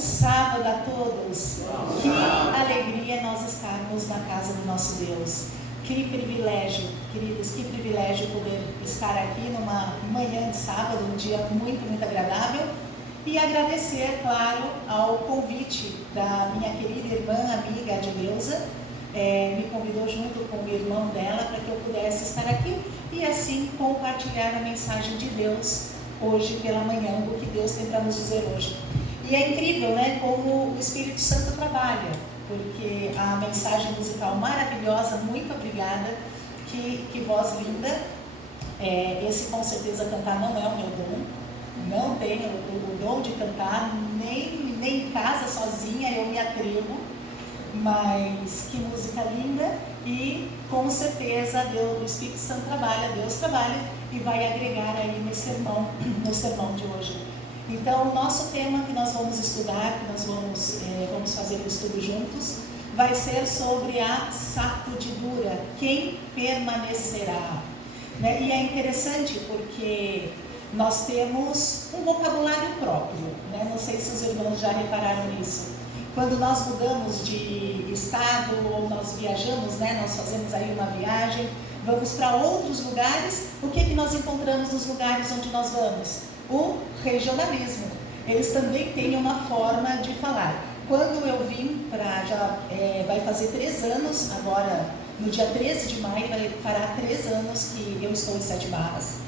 sábado a todos. Que alegria nós estarmos na casa do nosso Deus. Que privilégio, queridos, que privilégio poder estar aqui numa manhã de sábado, um dia muito, muito agradável. E agradecer, claro, ao convite da minha querida irmã, amiga Adileuza. Me convidou junto com o irmão dela para que eu pudesse estar aqui e assim compartilhar a mensagem de Deus hoje pela manhã, o que Deus tem para nos dizer hoje. E é incrível, né, como o Espírito Santo trabalha, porque a mensagem musical maravilhosa, muito obrigada, que voz linda. Esse com certeza cantar não é o meu dom, não tenho o dom de cantar, nem em casa sozinha eu me atrevo, mas que música linda. E com certeza Deus, o Espírito Santo trabalha, Deus trabalha e vai agregar aí no sermão de hoje. Então, o nosso tema que nós vamos estudar, que nós vamos fazer o estudo juntos, vai ser sobre a sacudidura, quem permanecerá. Né? E é interessante porque nós temos um vocabulário próprio, né? Não sei se os irmãos já repararam nisso. Quando nós mudamos de estado ou nós viajamos, né? Nós fazemos aí uma viagem, vamos para outros lugares, o que nós encontramos nos lugares onde nós vamos? O regionalismo. Eles também têm uma forma de falar. Quando eu vim vai fazer 3 anos, agora no dia 13 de maio, fará 3 anos que eu estou em Sete Barras.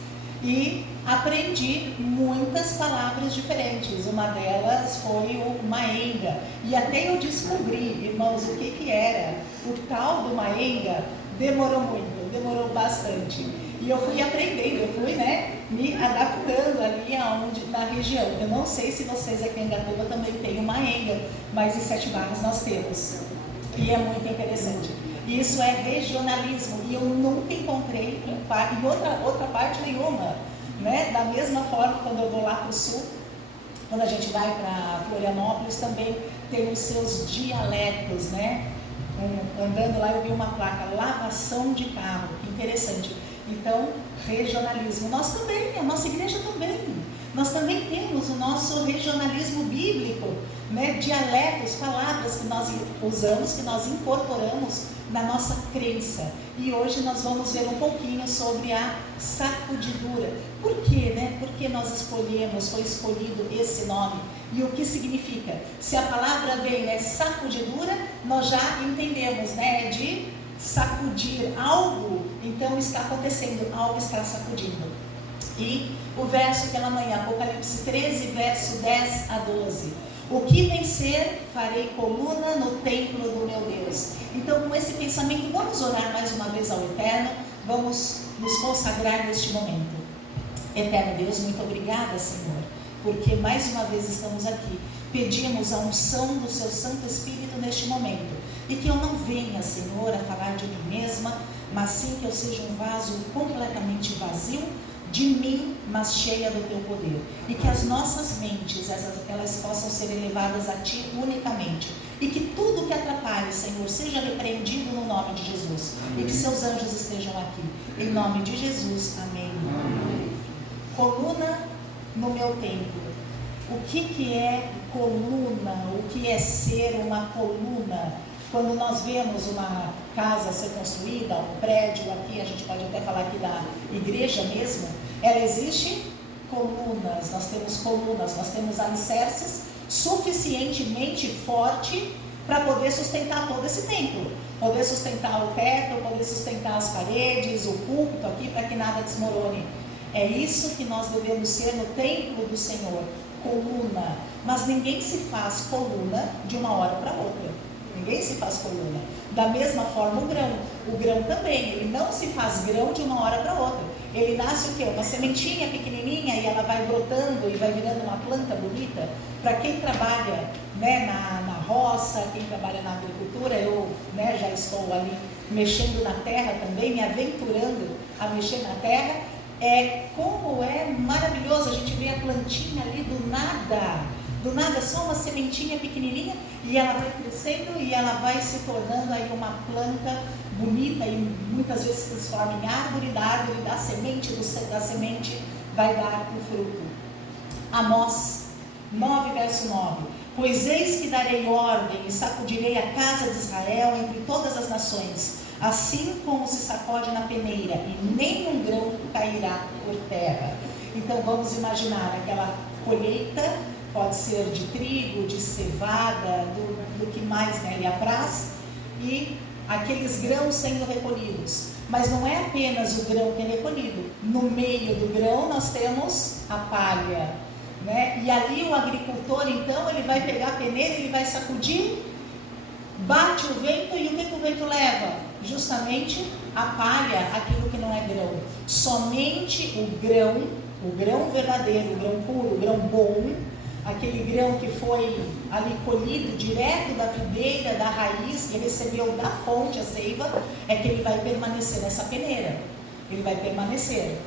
E aprendi muitas palavras diferentes. Uma delas foi o maenga. E até eu descobri, irmãos, o que era. O tal do maenga demorou muito, demorou bastante. E eu fui aprendendo, eu fui, né, me adaptando ali na região. Eu não sei se vocês aqui em Gatuba também têm o maenga, mas em Sete Barras nós temos. E é muito interessante. Isso é regionalismo e eu nunca encontrei em outra parte nenhuma, né? Da mesma forma, quando eu vou lá para o sul, quando a gente vai para Florianópolis, também tem os seus dialetos, né? Andando lá eu vi uma placa, lavação de carro, que interessante. Então, regionalismo. Nós também, a nossa igreja também. Nós também temos o nosso regionalismo bíblico, né? Dialetos, palavras que nós usamos, que nós incorporamos na nossa crença. E hoje nós vamos ver um pouquinho sobre a sacudidura. Por quê, né? Por que foi escolhido esse nome? E o que significa? Se a palavra vem, né, sacudidura, nós já entendemos, né? É de sacudir algo, então está acontecendo, algo está sacudindo. E o verso pela manhã, Apocalipse 13, verso 10 a 12. O que vencer, farei coluna no templo do meu Deus. Então, com esse pensamento, vamos orar mais uma vez ao Eterno, vamos nos consagrar neste momento. Eterno Deus, muito obrigada, Senhor, porque mais uma vez estamos aqui. Pedimos a unção do Seu Santo Espírito neste momento. E que eu não venha, Senhor, a falar de mim mesma, mas sim que eu seja um vaso completamente vazio de mim, mas cheia do Teu poder. E que as nossas mentes, elas possam ser elevadas a Ti unicamente. E que tudo que atrapalhe, Senhor, seja repreendido no nome de Jesus. E que Seus anjos estejam aqui. Em nome de Jesus. Amém. Coluna no meu templo. O que é coluna? O que é ser uma coluna? Quando nós vemos uma casa ser construída, um prédio, aqui a gente pode até falar aqui da igreja mesmo, ela existe colunas, nós temos alicerces suficientemente forte para poder sustentar todo esse templo, poder sustentar o teto, poder sustentar as paredes, o púlpito aqui, para que nada desmorone. É isso que nós devemos ser no templo do Senhor, coluna. Mas ninguém se faz coluna de uma hora para outra. Ninguém se faz coluna. Da mesma forma o grão também, ele não se faz grão de uma hora para outra. Ele nasce o quê? Uma sementinha pequenininha e ela vai brotando e vai virando uma planta bonita. Para quem trabalha, né, na roça, quem trabalha na agricultura, eu, né, já estou ali mexendo na terra também, me aventurando a mexer na terra. Como é maravilhoso a gente ver a plantinha ali do nada, só uma sementinha pequenininha, e ela vai crescendo e ela vai se tornando aí uma planta bonita e muitas vezes se transforma em árvore, da semente, da semente vai dar o fruto. Amós 9, verso 9. Pois eis que darei ordem e sacudirei a casa de Israel entre todas as nações, assim como se sacode na peneira, e nenhum grão cairá por terra. Então vamos imaginar aquela colheita, pode ser de trigo, de cevada, do que mais, né, lhe apraz, e aqueles grãos sendo recolhidos. Mas não é apenas o grão que é recolhido. No meio do grão nós temos a palha, né? E ali o agricultor, então, ele vai pegar a peneira, ele vai sacudir, bate o vento, e o que o vento leva? Justamente a palha, aquilo que não é grão. Somente o grão verdadeiro, o grão puro, o grão bom, aquele grão que foi ali colhido direto da videira, da raiz, que recebeu da fonte a seiva, é que ele vai permanecer nessa peneira. Ele vai permanecer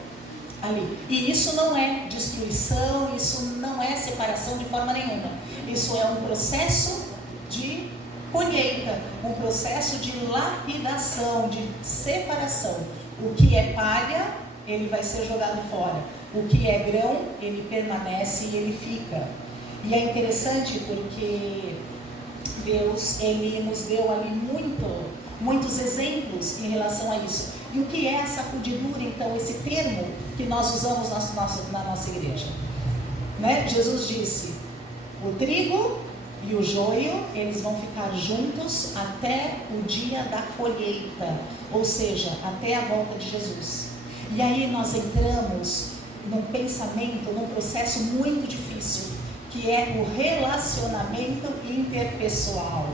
ali. E isso não é destruição, isso não é separação de forma nenhuma. Isso é um processo de colheita, um processo de lapidação, de separação. O que é palha, ele vai ser jogado fora. O que é grão, ele permanece e ele fica. E é interessante porque Deus, ele nos deu ali muitos exemplos em relação a isso. E o que é a sacudidura, então, esse termo que nós usamos na nossa igreja? Né? Jesus disse, o trigo e o joio, eles vão ficar juntos até o dia da colheita, ou seja, até a volta de Jesus. E aí nós entramos num pensamento, num processo muito difícil, que é o relacionamento interpessoal.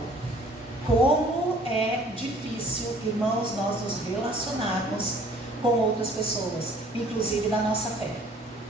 Como é difícil, irmãos, nós nos relacionarmos com outras pessoas, inclusive da nossa fé,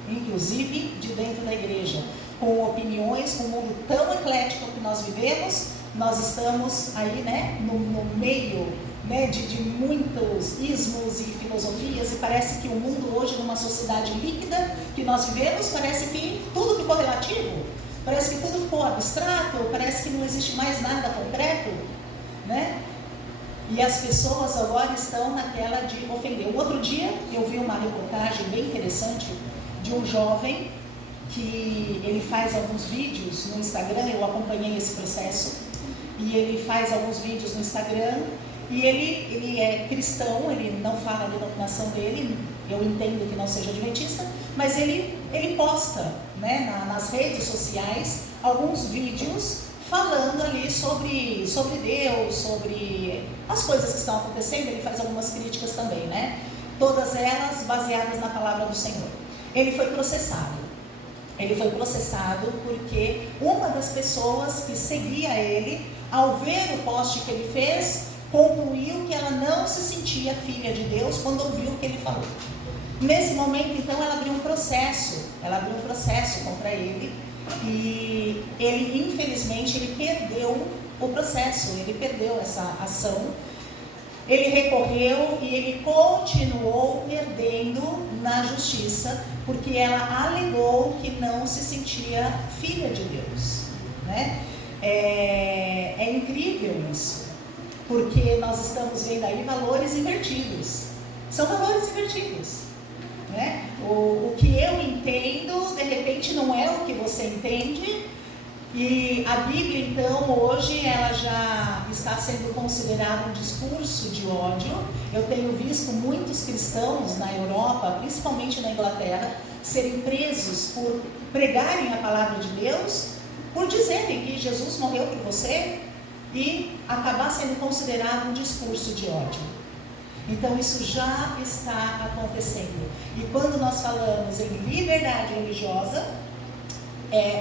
inclusive de dentro da igreja, com opiniões, com um mundo tão eclético que nós vivemos. Nós estamos aí, né, no meio, né, de muitos ismos e filosofias, e parece que o mundo hoje, numa sociedade líquida que nós vivemos, parece que tudo ficou relativo, parece que tudo ficou abstrato, parece que não existe mais nada concreto, né? E as pessoas agora estão naquela de ofender. Um outro dia eu vi uma reportagem bem interessante de um jovem que ele faz alguns vídeos no Instagram. Eu acompanhei esse processo, e ele faz alguns vídeos no Instagram, e ele é cristão, ele não fala a denominação dele, eu entendo que não seja adventista, mas ele posta, né, nas redes sociais alguns vídeos falando ali sobre Deus, sobre as coisas que estão acontecendo. Ele faz algumas críticas também, né? Todas elas baseadas na palavra do Senhor. Ele foi processado. Ele foi processado porque uma das pessoas que seguia ele, ao ver o post que ele fez, concluiu que ela não se sentia filha de Deus quando ouviu o que ele falou. Nesse momento, então, ela abriu um processo contra ele, e ele, infelizmente, ele perdeu o processo, ele perdeu essa ação. Ele recorreu e ele continuou perdendo na justiça, porque ela alegou que não se sentia filha de Deus, né? É incrível isso, porque nós estamos vendo aí valores invertidos. São valores invertidos, né? O que eu entendo, de repente, não é o que você entende. E a Bíblia, então, hoje, ela já está sendo considerada um discurso de ódio. Eu tenho visto muitos cristãos na Europa, principalmente na Inglaterra, serem presos por pregarem a palavra de Deus, por dizerem que Jesus morreu por você, e acabar sendo considerado um discurso de ódio. Então isso já está acontecendo. E quando nós falamos em liberdade religiosa,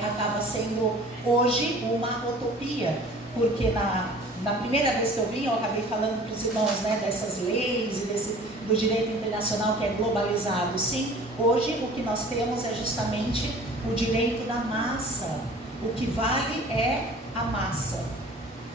acaba sendo hoje uma utopia, porque na primeira vez que eu vim, eu acabei falando para os irmãos, né, dessas leis e do direito internacional que é globalizado. Sim, hoje o que nós temos é justamente o direito da massa. O que vale é a massa,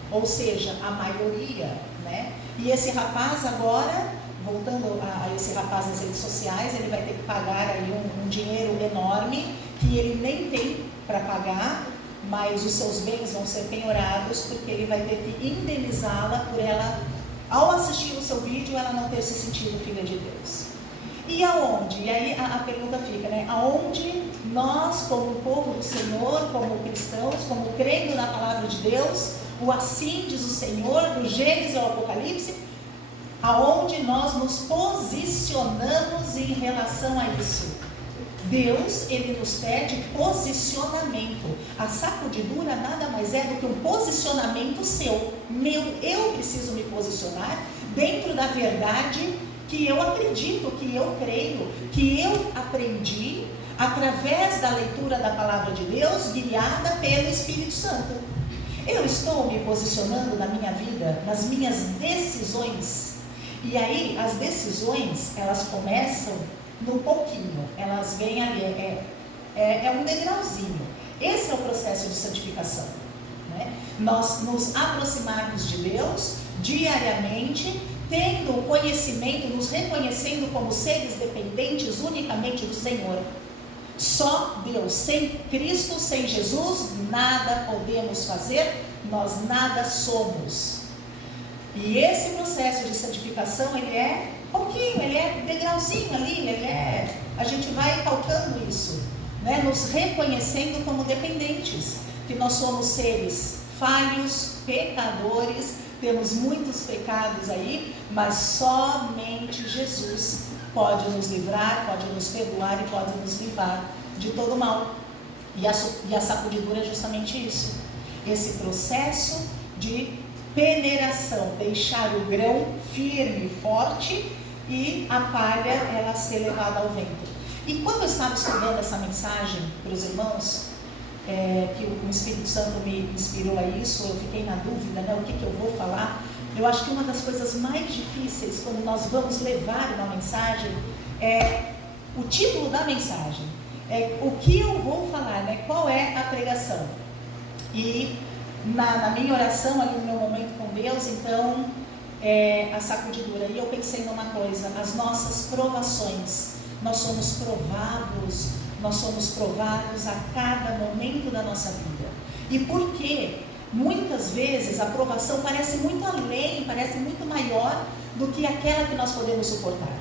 ou seja, a maioria, né? E esse rapaz agora, voltando a esse rapaz nas redes sociais, ele vai ter que pagar aí um dinheiro enorme, que ele nem tem para pagar, mas os seus bens vão ser penhorados, porque ele vai ter que indenizá-la por ela, ao assistir o seu vídeo, ela não ter se sentido filha de Deus. E aonde? E aí a pergunta fica, né? Aonde nós, como povo do Senhor, como cristãos, como crendo na palavra de Deus, o assim diz o Senhor, do Gênesis ao Apocalipse, aonde nós nos posicionamos em relação a isso? Deus, Ele nos pede posicionamento. A sacudidura nada mais é do que um posicionamento seu, meu. Eu preciso me posicionar dentro da verdade que eu acredito, que eu creio, que eu aprendi através da leitura da palavra de Deus, guiada pelo Espírito Santo. Eu estou me posicionando na minha vida, nas minhas decisões. E aí as decisões, elas começam no pouquinho, elas vêm ali, é um degrauzinho. Esse é o processo de santificação, né? Nós nos aproximarmos de Deus diariamente, tendo conhecimento, nos reconhecendo como seres dependentes unicamente do Senhor. Só Deus, sem Cristo, sem Jesus, nada podemos fazer, nós nada somos. E esse processo de santificação, ele é pouquinho, ele é degrauzinho ali, a gente vai calcando isso, né? Nos reconhecendo como dependentes, que nós somos seres falhos, pecadores, temos muitos pecados aí, mas somente Jesus pode nos livrar, pode nos perdoar e pode nos limpar de todo mal. E a sacudidura é justamente isso, esse processo de peneiração, deixar o grão firme, forte, e a palha ela ser levada ao vento. E quando eu estava estudando essa mensagem para os irmãos, que o Espírito Santo me inspirou a isso, eu fiquei na dúvida, né, o que eu vou falar. Eu acho que uma das coisas mais difíceis quando nós vamos levar uma mensagem é o título da mensagem, o que eu vou falar, né, qual é a pregação. E na minha oração ali no meu momento com Deus, então, a sacudidura, e eu pensei numa coisa, as nossas provações, nós somos provados a cada momento da nossa vida. E por quê? Muitas vezes a provação parece muito além, parece muito maior do que aquela que nós podemos suportar.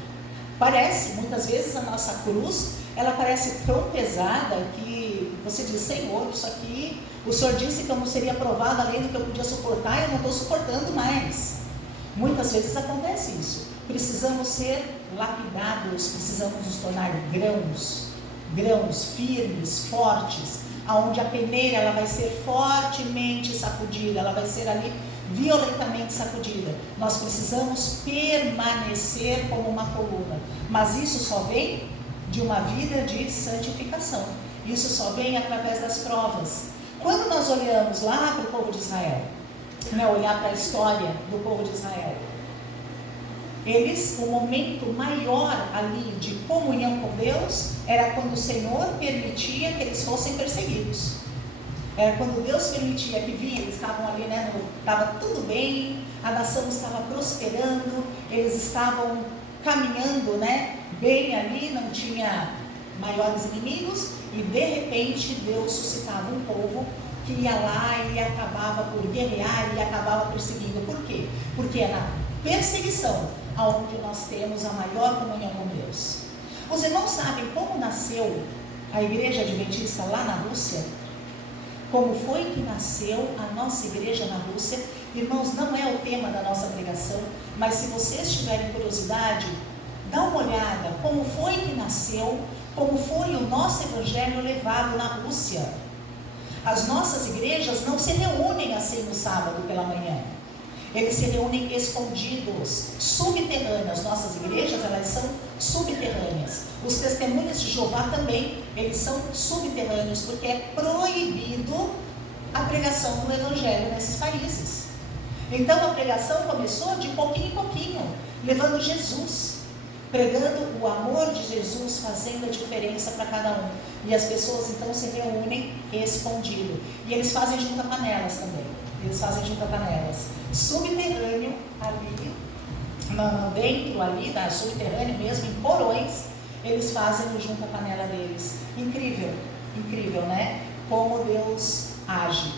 Muitas vezes a nossa cruz, ela parece tão pesada que você diz, Senhor, isso aqui, o Senhor disse que eu não seria provado além do que eu podia suportar, eu não estou suportando mais. Muitas vezes acontece isso. Precisamos ser lapidados, precisamos nos tornar grãos firmes, fortes, aonde a peneira ela vai ser fortemente sacudida, ela vai ser ali violentamente sacudida. Nós precisamos permanecer como uma coluna, mas isso só vem de uma vida de santificação, isso só vem através das provas. Quando nós olhamos lá para o povo de Israel, né, olhar para a história do povo de Israel, o momento maior ali de comunhão com Deus era quando o Senhor permitia que eles fossem perseguidos. Era quando Deus permitia que vinha, eles estavam ali, né, estava tudo bem, a nação estava prosperando, eles estavam caminhando, né, bem ali, não tinha maiores inimigos, e de repente Deus suscitava um povo que ia lá e acabava por guerrear e acabava perseguindo. Por quê? Porque é na perseguição onde nós temos a maior comunhão com Deus. Os irmãos sabem como nasceu a igreja adventista lá na Rússia? Como foi que nasceu a nossa igreja na Rússia? Irmãos, não é o tema da nossa pregação, mas se vocês tiverem curiosidade, dá uma olhada como foi que nasceu, como foi o nosso evangelho levado na Rússia. As nossas igrejas não se reúnem assim no sábado pela manhã. Eles se reúnem escondidos, subterrâneas. Nossas igrejas, elas são subterrâneas. Os testemunhas de Jeová também, eles são subterrâneos, porque é proibido a pregação do evangelho nesses países. Então a pregação começou de pouquinho em pouquinho, levando Jesus, pregando o amor de Jesus, fazendo a diferença para cada um. E as pessoas então se reúnem escondido. E eles fazem junta-panelas também. Eles fazem junta-panelas. Subterrâneo ali, dentro ali, subterrâneo mesmo, em porões, eles fazem o junta-panela deles. Incrível, incrível, né? Como Deus age.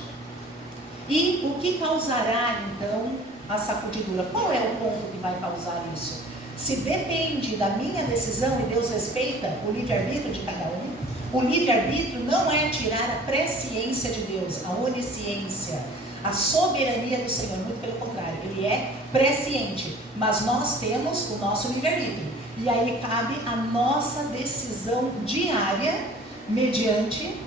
E o que causará então a sacudidura? Qual é o ponto que vai causar isso? Se depende da minha decisão e Deus respeita o livre-arbítrio de cada um, o livre-arbítrio não é tirar a presciência de Deus, a onisciência, a soberania do Senhor, muito pelo contrário, Ele é presciente, mas nós temos o nosso livre-arbítrio, e aí cabe a nossa decisão diária, mediante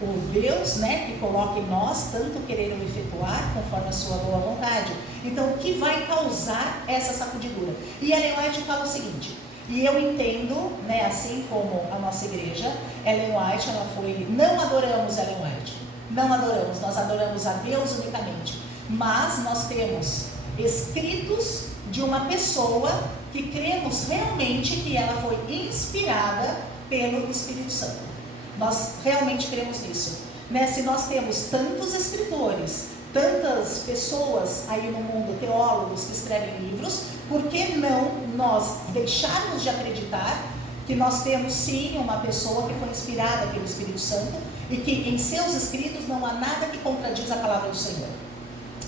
o Deus, né, que coloca em nós tanto querer ou efetuar conforme a sua boa vontade. Então, o que vai causar essa sacudidura? E Ellen White fala o seguinte, e eu entendo, né, assim como a nossa igreja, Ellen White, ela foi, não adoramos Ellen White, não adoramos, nós adoramos a Deus unicamente, mas nós temos escritos de uma pessoa que cremos realmente que ela foi inspirada pelo Espírito Santo. Nós realmente cremos nisso, né? Se nós temos tantos escritores, tantas pessoas aí no mundo, teólogos que escrevem livros, por que não nós deixarmos de acreditar que nós temos sim uma pessoa que foi inspirada pelo Espírito Santo e que em seus escritos não há nada que contradiz a palavra do Senhor?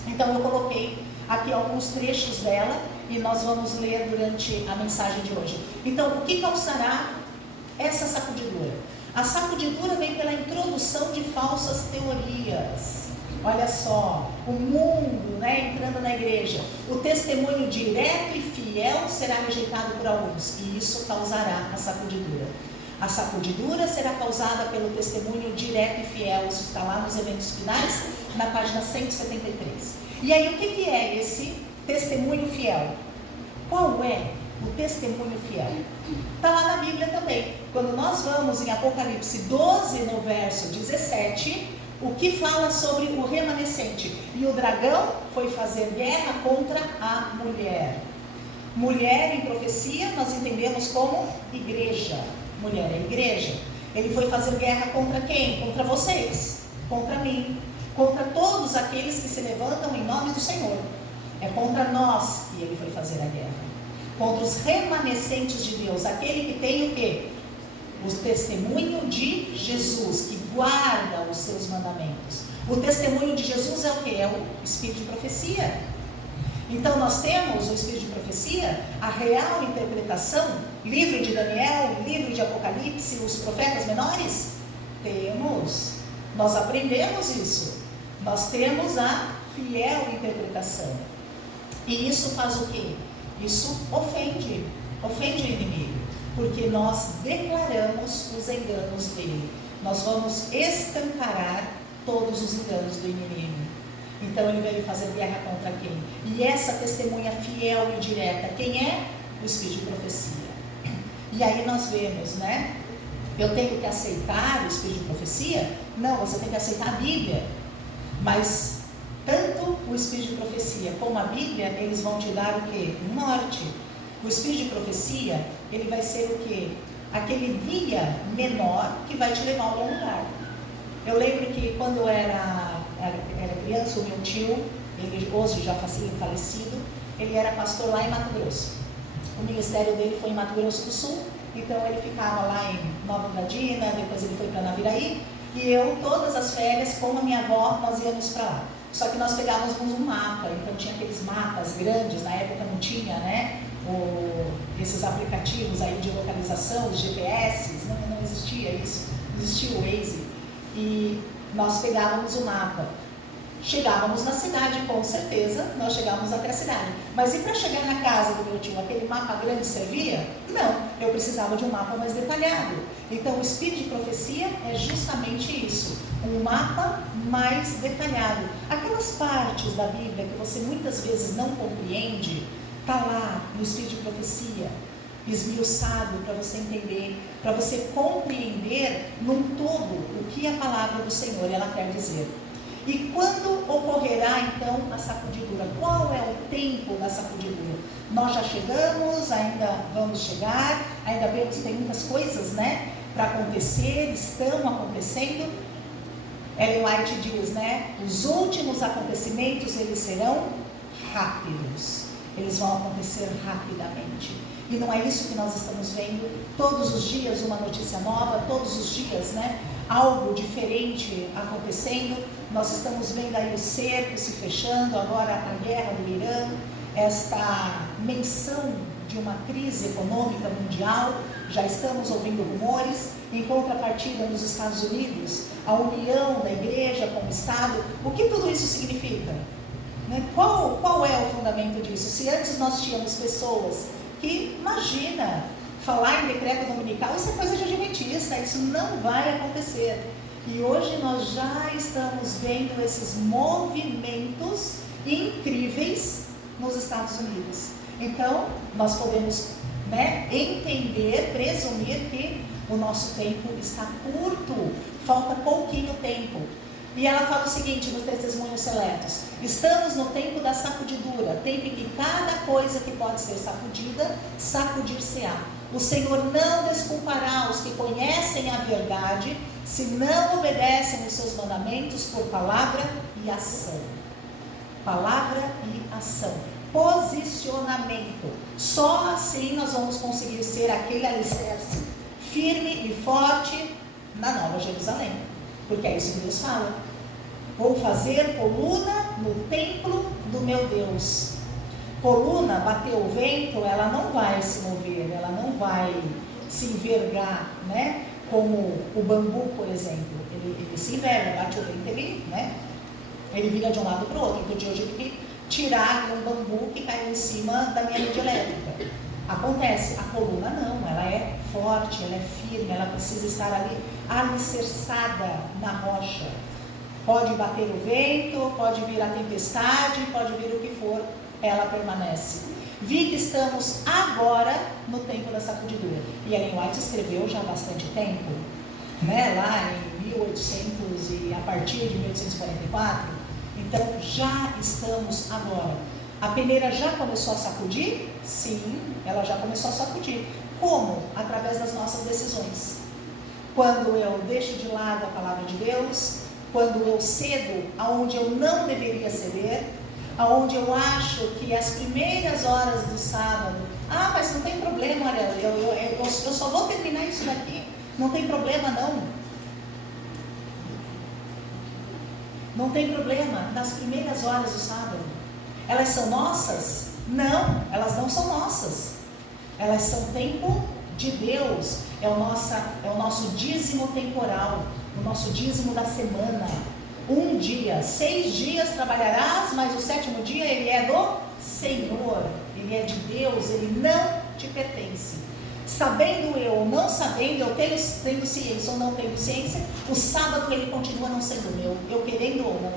Então eu coloquei aqui alguns trechos dela e nós vamos ler durante a mensagem de hoje. Então, o que causará essa sacudidura? A sacudidura vem pela introdução de falsas teorias. Olha só, o mundo, né, entrando na igreja, o testemunho direto e fiel será rejeitado por alguns, e isso causará a sacudidura. A sacudidura será causada pelo testemunho direto e fiel, isso está lá nos eventos finais, na página 173. E aí, o que é esse testemunho fiel? Qual é o testemunho fiel? Está lá na Bíblia também. Quando nós vamos em Apocalipse 12, no verso 17, o que fala sobre o remanescente? E o dragão foi fazer guerra contra a mulher. Mulher em profecia nós entendemos como igreja. Mulher é igreja. Ele foi fazer guerra contra quem? Contra vocês, contra mim, contra todos aqueles que se levantam em nome do Senhor. É contra nós que ele foi fazer a guerra. Contra os remanescentes de Deus, aquele que tem o quê? O testemunho de Jesus, que guarda os seus mandamentos. O testemunho de Jesus é o quê? É o Espírito de profecia. Então nós temos o Espírito de profecia, a real interpretação, livro de Daniel, livro de Apocalipse, os profetas menores? Temos. Nós aprendemos isso. Nós temos a fiel interpretação. E isso faz o quê? Isso ofende o inimigo, porque nós declaramos os enganos dele. Nós vamos escancarar todos os enganos do inimigo. Então ele veio fazer guerra contra quem? E essa testemunha fiel e direta, quem é? O Espírito de profecia. E aí nós vemos, né? Eu tenho que aceitar o Espírito de profecia? Não, você tem que aceitar a Bíblia. Mas tanto o Espírito de profecia como a Bíblia, eles vão te dar o quê? Um norte. O Espírito de profecia, ele vai ser o quê? Aquele guia menor que vai te levar a algum lugar. Eu lembro que quando eu era criança, o meu tio, ele hoje já falecido, ele era pastor lá em Mato Grosso. O ministério dele foi em Mato Grosso do Sul, então ele ficava lá em Nova Andradina, depois ele foi para Naviraí, e eu, todas as férias, com a minha avó, nós íamos para lá. Só que nós pegávamos um mapa, então tinha aqueles mapas grandes, na época não tinha, né, esses aplicativos aí de localização, os GPS, não existia isso, não existia o Waze, e nós pegávamos o mapa. Chegávamos na cidade, com certeza, nós chegávamos até a cidade. Mas e para chegar na casa do meu tio, aquele mapa grande servia? Não, eu precisava de um mapa mais detalhado. Então o Espírito de profecia é justamente isso, um mapa mais detalhado. Aquelas partes da Bíblia que você muitas vezes não compreende, está lá no Espírito de profecia, esmiuçado para você entender, para você compreender num todo o que a palavra do Senhor ela quer dizer. E quando ocorrerá então a sacudidura? Qual é o tempo da sacudidura? Nós já chegamos, ainda vamos chegar, ainda vemos que tem muitas coisas, né, para acontecer, estão acontecendo. Ellen White diz, né, os últimos acontecimentos eles serão rápidos, eles vão acontecer rapidamente. E não é isso que nós estamos vendo todos os dias, uma notícia nova, todos os dias, né, algo diferente acontecendo. Nós estamos vendo aí o cerco se fechando, agora a guerra do Irã, esta menção de uma crise econômica mundial, já estamos ouvindo rumores. Em contrapartida, nos Estados Unidos, a união da igreja com o Estado. O que tudo isso significa? Né? Qual é o fundamento disso? Se antes nós tínhamos pessoas que, imagina, falar em decreto dominical, isso é coisa de adventista, isso não vai acontecer. E hoje nós já estamos vendo esses movimentos incríveis nos Estados Unidos. Então, nós podemos, né, entender, presumir que o nosso tempo está curto, falta pouquinho tempo. E ela fala o seguinte nos testemunhos seletos: estamos no tempo da sacudidura, tempo em que cada coisa que pode ser sacudida, sacudir-se-á. O Senhor não desculpará os que conhecem a verdade, se não obedecem os seus mandamentos por palavra e ação. Palavra e ação. Posicionamento. Só assim nós vamos conseguir ser aquele alicerce firme e forte na Nova Jerusalém. Porque é isso que Deus fala. Vou fazer coluna no templo do meu Deus. Coluna, bateu o vento, ela não vai se mover, ela não vai se envergar, né? Como o bambu, por exemplo. Ele se enverga, bate o vento, ele vira de um lado para o outro. Então, de hoje eu tive que tirar um bambu que caiu em cima da minha rede elétrica. Acontece, a coluna não, ela é forte, ela é firme, ela precisa estar ali alicerçada na rocha. Pode bater o vento, pode vir a tempestade, pode vir o que for, ela permanece. Vi que estamos agora no tempo da sacudidura. E Ellen White escreveu já há bastante tempo, né, lá em 1800 e a partir de 1844. Então já estamos agora. A peneira já começou a sacudir? Sim, ela já começou a sacudir. Como? Através das nossas decisões. Quando eu deixo de lado a palavra de Deus, quando eu cedo aonde eu não deveria ceder, aonde eu acho que as primeiras horas do sábado, mas não tem problema, olha, eu só vou terminar isso daqui, não tem problema não. Não tem problema nas primeiras horas do sábado. Elas são nossas? Não, elas não são nossas. Elas são tempo de Deus. É o nosso dízimo temporal, o nosso dízimo da semana. Um dia, 6 dias trabalharás, mas o 7º dia ele é do Senhor, ele é de Deus, ele não te pertence. Sabendo eu ou não sabendo, eu tendo ciência ou não tendo ciência, o sábado ele continua não sendo meu, eu querendo ou não,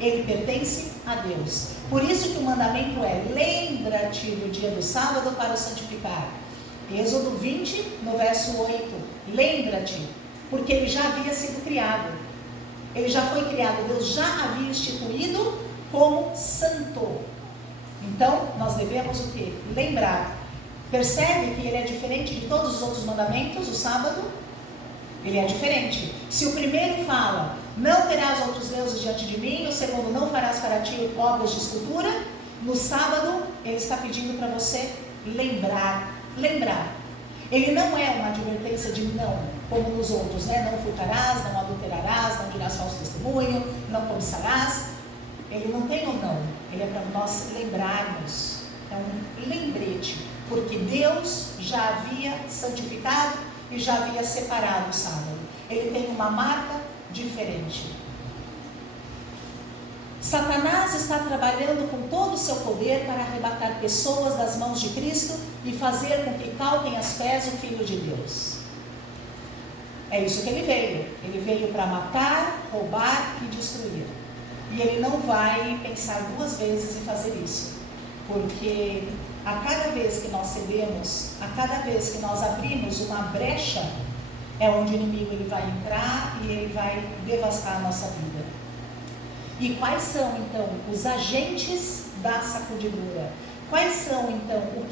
ele pertence a Deus. Por isso que o mandamento é: lembra-te do dia do sábado para o santificar. Êxodo 20, no verso 8, lembra-te, porque ele já havia sido criado, ele já foi criado, Deus já havia instituído como santo. Então, nós devemos o quê? Lembrar. Percebe que ele é diferente de todos os outros mandamentos, o sábado? Ele é diferente. Se o primeiro fala: não terás outros deuses diante de mim, o segundo: não farás para ti obras de escultura, no sábado, ele está pedindo para você lembrar. Lembrar. Ele não é uma advertência de não, como nos outros, né? Não furtarás, não adulterarás, não dirás falso testemunho, não cobiçarás. Ele não tem ou não, ele é para nós lembrarmos. É um lembrete, porque Deus já havia santificado e já havia separado o sábado. Ele tem uma marca diferente. Satanás está trabalhando com todo o seu poder para arrebatar pessoas das mãos de Cristo e fazer com que calquem aos pés o Filho de Deus. É isso que ele veio. Ele veio para matar, roubar e destruir. E ele não vai pensar 2 vezes em fazer isso. Porque a cada vez que nós cedemos, a cada vez que nós abrimos uma brecha, é onde o inimigo ele vai entrar e ele vai devastar a nossa vida. E quais são então os agentes da sacudidura? Quais são então o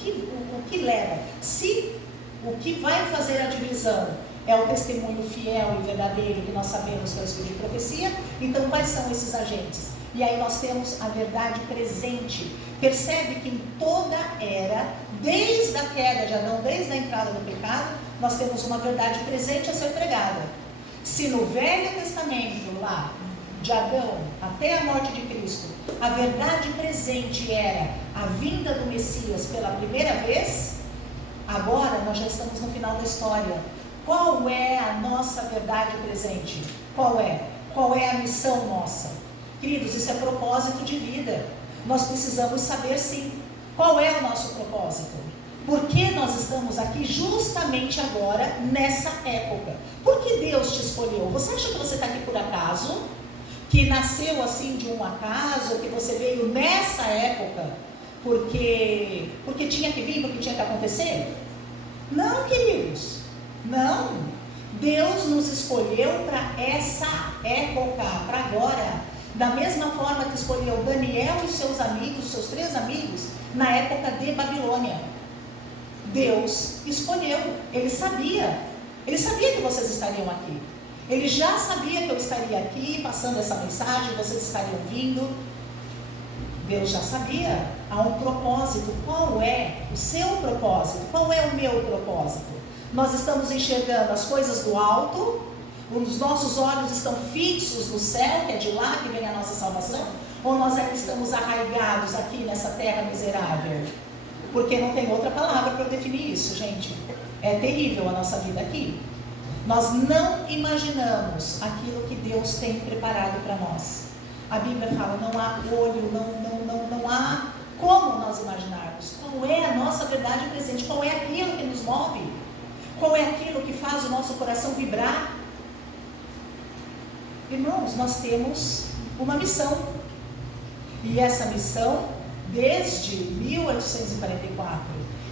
que leva? Se o que vai fazer a divisão é o testemunho fiel e verdadeiro que nós sabemos que é o Espírito de profecia, então quais são esses agentes? E aí nós temos a verdade presente. Percebe que em toda era, desde a queda de Adão, desde a entrada do pecado, nós temos uma verdade presente a ser pregada. Se no Velho Testamento, lá, de Adão até a morte de Cristo, a verdade presente era a vinda do Messias pela primeira vez, final da história. Qual é a nossa verdade presente? Qual é? Qual é a missão nossa? Queridos, isso é propósito de vida. Nós precisamos saber sim, qual é o nosso propósito. Por que nós estamos aqui justamente agora, nessa época? Por que Deus te escolheu? Você acha que você está aqui por acaso? Que nasceu assim de um acaso? Que você veio nessa época porque tinha que vir, porque tinha que acontecer? Não, queridos, não. Deus nos escolheu para essa época, para agora. Da mesma forma que escolheu Daniel e seus amigos, seus 3 amigos, na época de Babilônia. Deus escolheu, Ele sabia que vocês estariam aqui. Ele já sabia que eu estaria aqui passando essa mensagem, vocês estariam vindo. Deus já sabia, há um propósito. Qual é o seu propósito? Qual é o meu propósito? Nós estamos enxergando as coisas do alto, os nossos olhos estão fixos no céu, que é de lá que vem a nossa salvação, ou nós ainda estamos arraigados aqui nessa terra miserável? Porque não tem outra palavra para definir isso, gente. É terrível a nossa vida aqui. Nós não imaginamos aquilo que Deus tem preparado para nós. A Bíblia fala, não há olho, não há como nós imaginarmos. Qual é a nossa verdade presente? Qual é aquilo que nos move? Qual é aquilo que faz o nosso coração vibrar? Irmãos, nós temos uma missão. E essa missão, desde 1844,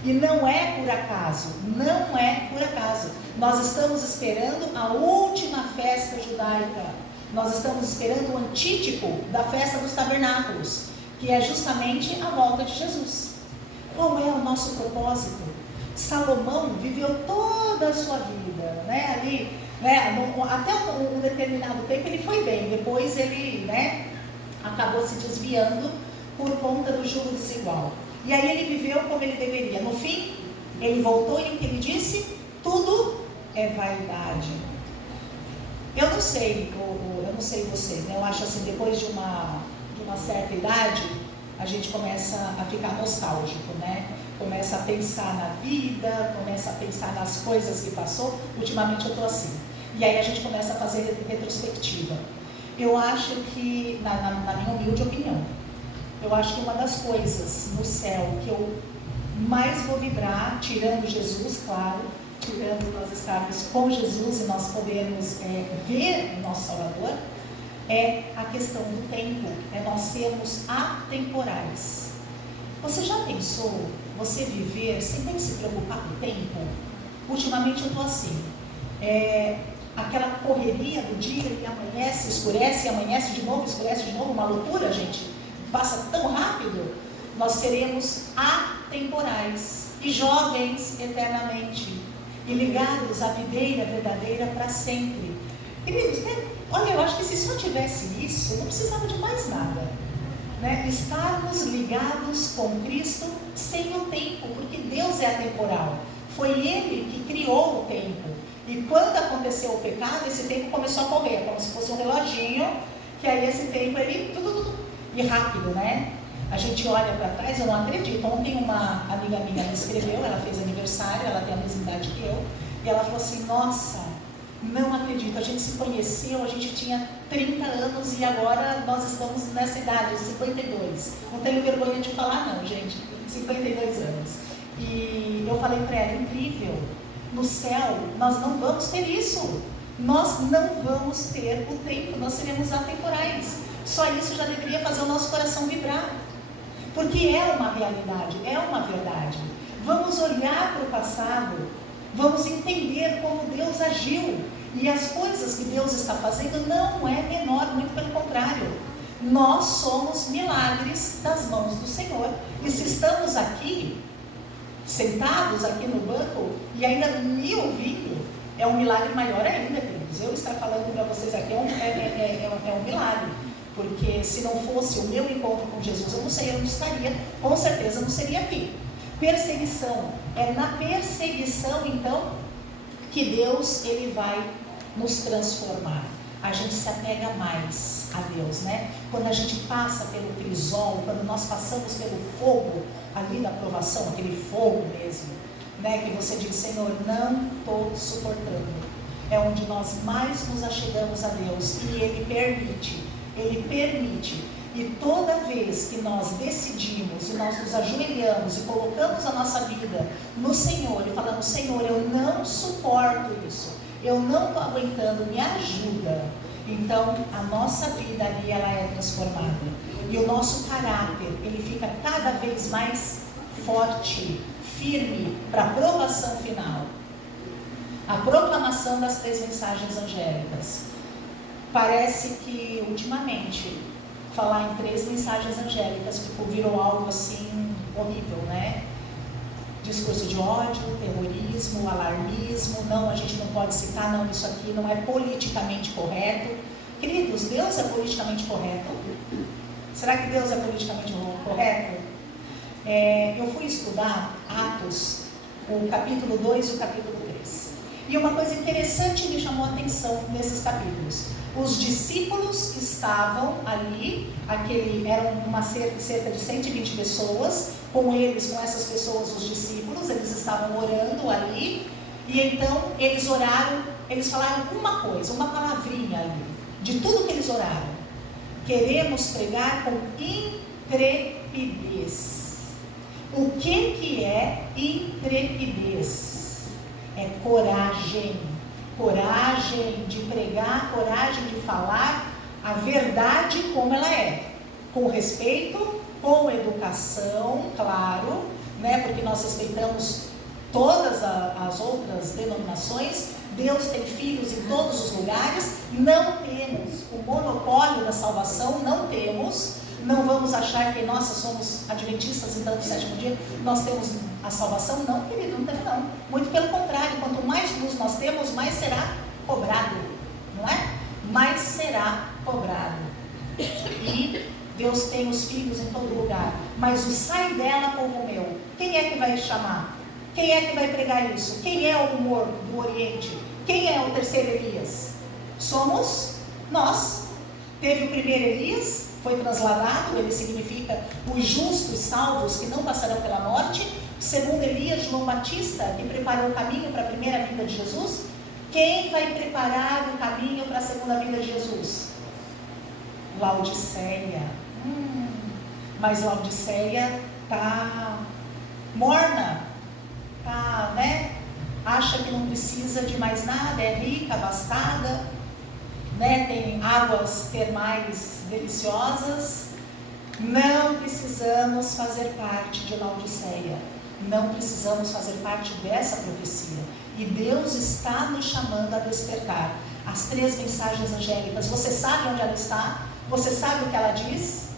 e não é por acaso, não é por acaso. Nós estamos esperando a última festa judaica. Nós estamos esperando o antítipo da festa dos tabernáculos, que é justamente a volta de Jesus. Qual é o nosso propósito? Salomão viveu toda a sua vida, né? Ali, né? Até um determinado tempo ele foi bem, depois ele, né, acabou se desviando por conta do jugo desigual. E aí ele viveu como ele deveria. No fim, ele voltou e o que ele disse? Tudo é vaidade. Eu não sei vocês, né? Eu acho assim, depois de uma certa idade, a gente começa a ficar nostálgico, né? Começa a pensar na vida, começa a pensar nas coisas que passou. Ultimamente eu estou assim. E aí a gente começa a fazer retrospectiva. Eu acho que, na minha humilde opinião, eu acho que uma das coisas no céu que eu mais vou vibrar, tirando Jesus, claro, tirando nós estarmos com Jesus e nós podermos ver o nosso Salvador, é a questão do tempo, é nós sermos atemporais. Você já pensou você viver sem nem se preocupar com o tempo? Ultimamente eu estou assim, aquela correria do dia que amanhece, escurece, amanhece de novo, escurece de novo, uma loucura, gente, passa tão rápido. Nós seremos atemporais e jovens eternamente e ligados à videira verdadeira para sempre. Queridos, né? Olha, eu acho que se só tivesse isso, não precisava de mais nada, né? Estarmos ligados com Cristo sem o tempo, porque Deus é atemporal. Foi Ele que criou o tempo. E quando aconteceu o pecado, esse tempo começou a correr, como se fosse um reloginho, que aí esse tempo ele e rápido, né? A gente olha para trás, eu não acredito. Ontem uma amiga minha me escreveu, ela fez aniversário, ela tem a mesma idade que eu, e ela falou assim, nossa, não acredito, a gente se conheceu, a gente tinha 30 anos e agora nós estamos nessa idade, 52. Não tenho vergonha de falar não, gente, 52 anos. E eu falei para ela, incrível, no céu nós não vamos ter isso, nós não vamos ter o tempo, nós seremos atemporais. Só isso já deveria fazer o nosso coração vibrar, porque é uma realidade, é uma verdade. Vamos olhar para o passado, vamos entender como Deus agiu, e as coisas que Deus está fazendo não é menor, muito pelo contrário. Nós somos milagres das mãos do Senhor, e se estamos aqui, sentados aqui no banco, e ainda me ouvindo, é um milagre maior ainda, queridos. Eu estar falando para vocês aqui é um milagre, porque se não fosse o meu encontro com Jesus, eu não sei onde estaria, com certeza não seria aqui. Perseguição, é na perseguição então que Deus ele vai nos transformar. A gente se apega mais a Deus, né? Quando a gente passa pelo crisol, quando nós passamos pelo fogo ali da provação, aquele fogo mesmo, né, que você diz, Senhor, não estou suportando. É onde nós mais nos achegamos a Deus, e Ele permite. E toda vez que nós decidimos, e nós nos ajoelhamos e colocamos a nossa vida no Senhor, e falamos, Senhor, eu não suporto isso, eu não estou aguentando, me ajuda. Então, a nossa vida ali, ela é transformada. E o nosso caráter, ele fica cada vez mais forte, firme, para a provação final. A proclamação das 3 mensagens angélicas. Parece que, ultimamente, falar em 3 mensagens angélicas virou algo assim, horrível, né? Discurso de ódio, terrorismo, alarmismo, não, a gente não pode citar, não, isso aqui não é politicamente correto. Queridos, Deus é politicamente correto? Será que Deus é politicamente correto? Eu fui estudar Atos, o capítulo 2 e o capítulo 3. E uma coisa interessante me chamou a atenção nesses capítulos. Os discípulos que estavam ali, eram cerca de 120 pessoas, com essas pessoas, os discípulos, eles estavam orando ali, e então eles oraram, eles falaram uma coisa, uma palavrinha ali, de tudo que eles oraram. Queremos pregar com intrepidez. O que é intrepidez? É coragem. Coragem de pregar, coragem de falar a verdade como ela é. Com respeito, com educação, claro, né? Porque nós respeitamos todas as outras denominações. Deus tem filhos em todos os lugares. Não temos o monopólio da salvação, não temos. Não vamos achar que nós somos adventistas então do 7º dia, nós temos a salvação. Não, querido, não temos não. Muito pelo contrário, quanto mais luz nós temos, mais será cobrado, não é? Mais será cobrado. E Deus tem os filhos em todo lugar. Mas o sai dela, povo meu, quem é que vai chamar? Quem é que vai pregar isso? Quem é o morto do Oriente? Quem é o terceiro Elias? Somos nós. Teve o primeiro Elias, foi transladado, ele significa os justos salvos que não passarão pela morte. Segundo Elias, João Batista, que preparou o caminho para a primeira vinda de Jesus. Quem vai preparar o caminho para a segunda vinda de Jesus? Laodiceia. Mas Laodiceia está morna, tá, né? Acha que não precisa de mais nada, é rica, abastada, né? Tem águas termais deliciosas. Não precisamos fazer parte de Laodiceia. Não precisamos fazer parte dessa profecia. E Deus está nos chamando a despertar. As 3 mensagens angélicas, você sabe onde ela está? Você sabe o que ela diz?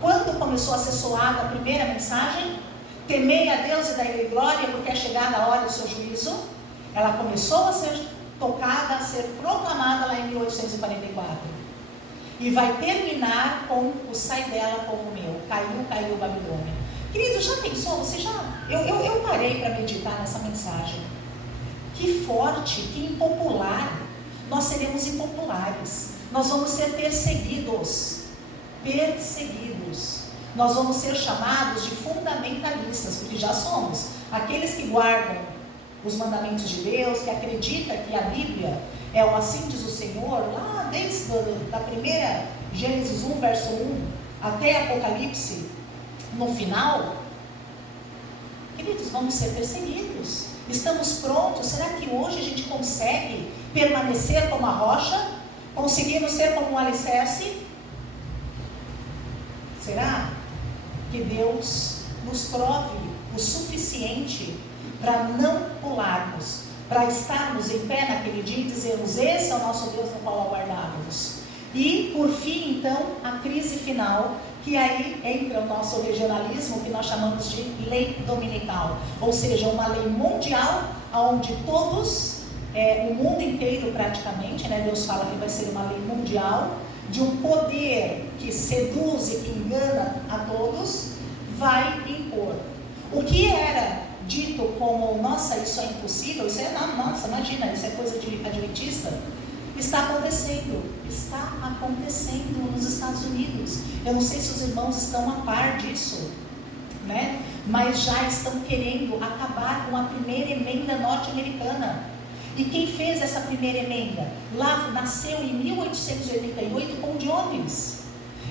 Quando começou a ser soada a primeira mensagem, temei a Deus e dai-lhe glória, porque é chegada a hora do seu juízo. Ela começou a ser tocada, a ser proclamada lá em 1844. E vai terminar com o sai dela, povo meu. Caiu Babilônia. Querido, já pensou? Você já... Eu parei para meditar nessa mensagem. Que forte, que impopular. Nós seremos impopulares. Nós vamos ser perseguidos. Nós vamos ser chamados de fundamentalistas, porque já somos. Aqueles que guardam os mandamentos de Deus, que acreditam que a Bíblia é o assim diz o Senhor, lá desde da primeira Gênesis 1, verso 1, até Apocalipse, no final, queridos, vamos ser perseguidos. Estamos prontos? Será que hoje a gente consegue permanecer como a rocha? Conseguimos ser como um alicerce? Será que Deus nos prove o suficiente para não pularmos, para estarmos em pé naquele dia e dizermos, esse é o nosso Deus no qual aguardávamos? E, por fim, então, a crise final, que aí entra o nosso regionalismo, que nós chamamos de lei dominical, ou seja, uma lei mundial, onde todos, o mundo inteiro praticamente, né, Deus fala que vai ser uma lei mundial, de um poder que seduz e que engana a todos, vai impor. O que era dito como, nossa, isso é impossível, isso é, não, nossa, imagina, isso é coisa de adventista, está acontecendo nos Estados Unidos. Eu não sei se os irmãos estão a par disso, né? mas já estão querendo acabar com a primeira emenda norte-americana. E quem fez essa primeira emenda? Lá nasceu em 1888 com John Lewis.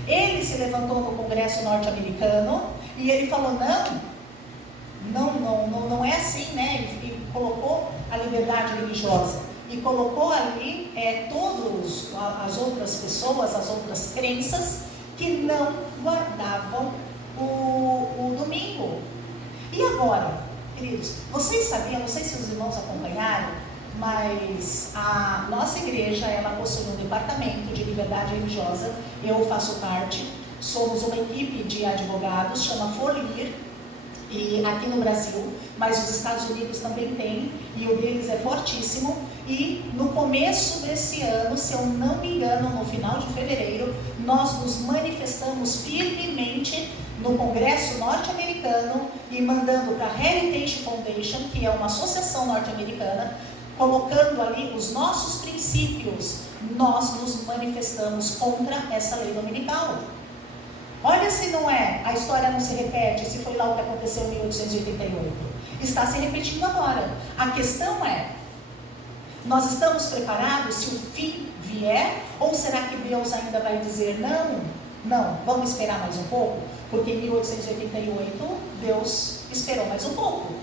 Ele se levantou no Congresso norte-americano e ele falou, não é assim, né? Ele colocou a liberdade religiosa e colocou ali todas as outras pessoas, as outras crenças que não guardavam o domingo. E agora, queridos, vocês sabiam, não sei se os irmãos acompanharam, mas a nossa igreja, ela possui um departamento de liberdade religiosa, eu faço parte, somos uma equipe de advogados, chama ForLir, e aqui no Brasil, mas os Estados Unidos também tem, e o deles é fortíssimo, e no começo desse ano, se eu não me engano, no final de fevereiro, nós nos manifestamos firmemente no Congresso norte-americano e mandando para a Heritage Foundation, que é uma associação norte-americana, colocando ali os nossos princípios, nós nos manifestamos contra essa lei dominical. Olha se não é, a história não se repete, se foi lá o que aconteceu em 1888. Está se repetindo agora. A questão é, nós estamos preparados se o fim vier? Ou será que Deus ainda vai dizer não, vamos esperar mais um pouco? Porque em 1888 Deus esperou mais um pouco.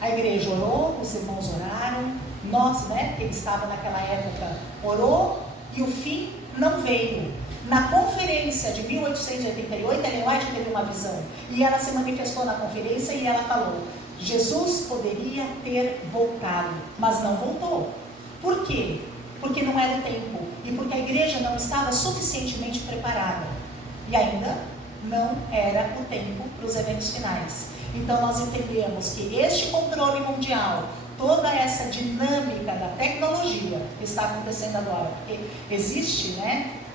A igreja orou, os irmãos oraram, nós, que estava naquela época, orou e o fim não veio. Na conferência de 1888, Ellen White teve uma visão e ela se manifestou na conferência e ela falou, Jesus poderia ter voltado, mas não voltou. Por quê? Porque não era o tempo e porque a igreja não estava suficientemente preparada e ainda não era o tempo para os eventos finais. Então nós entendemos que este controle mundial, toda essa dinâmica da tecnologia que está acontecendo agora, porque existe,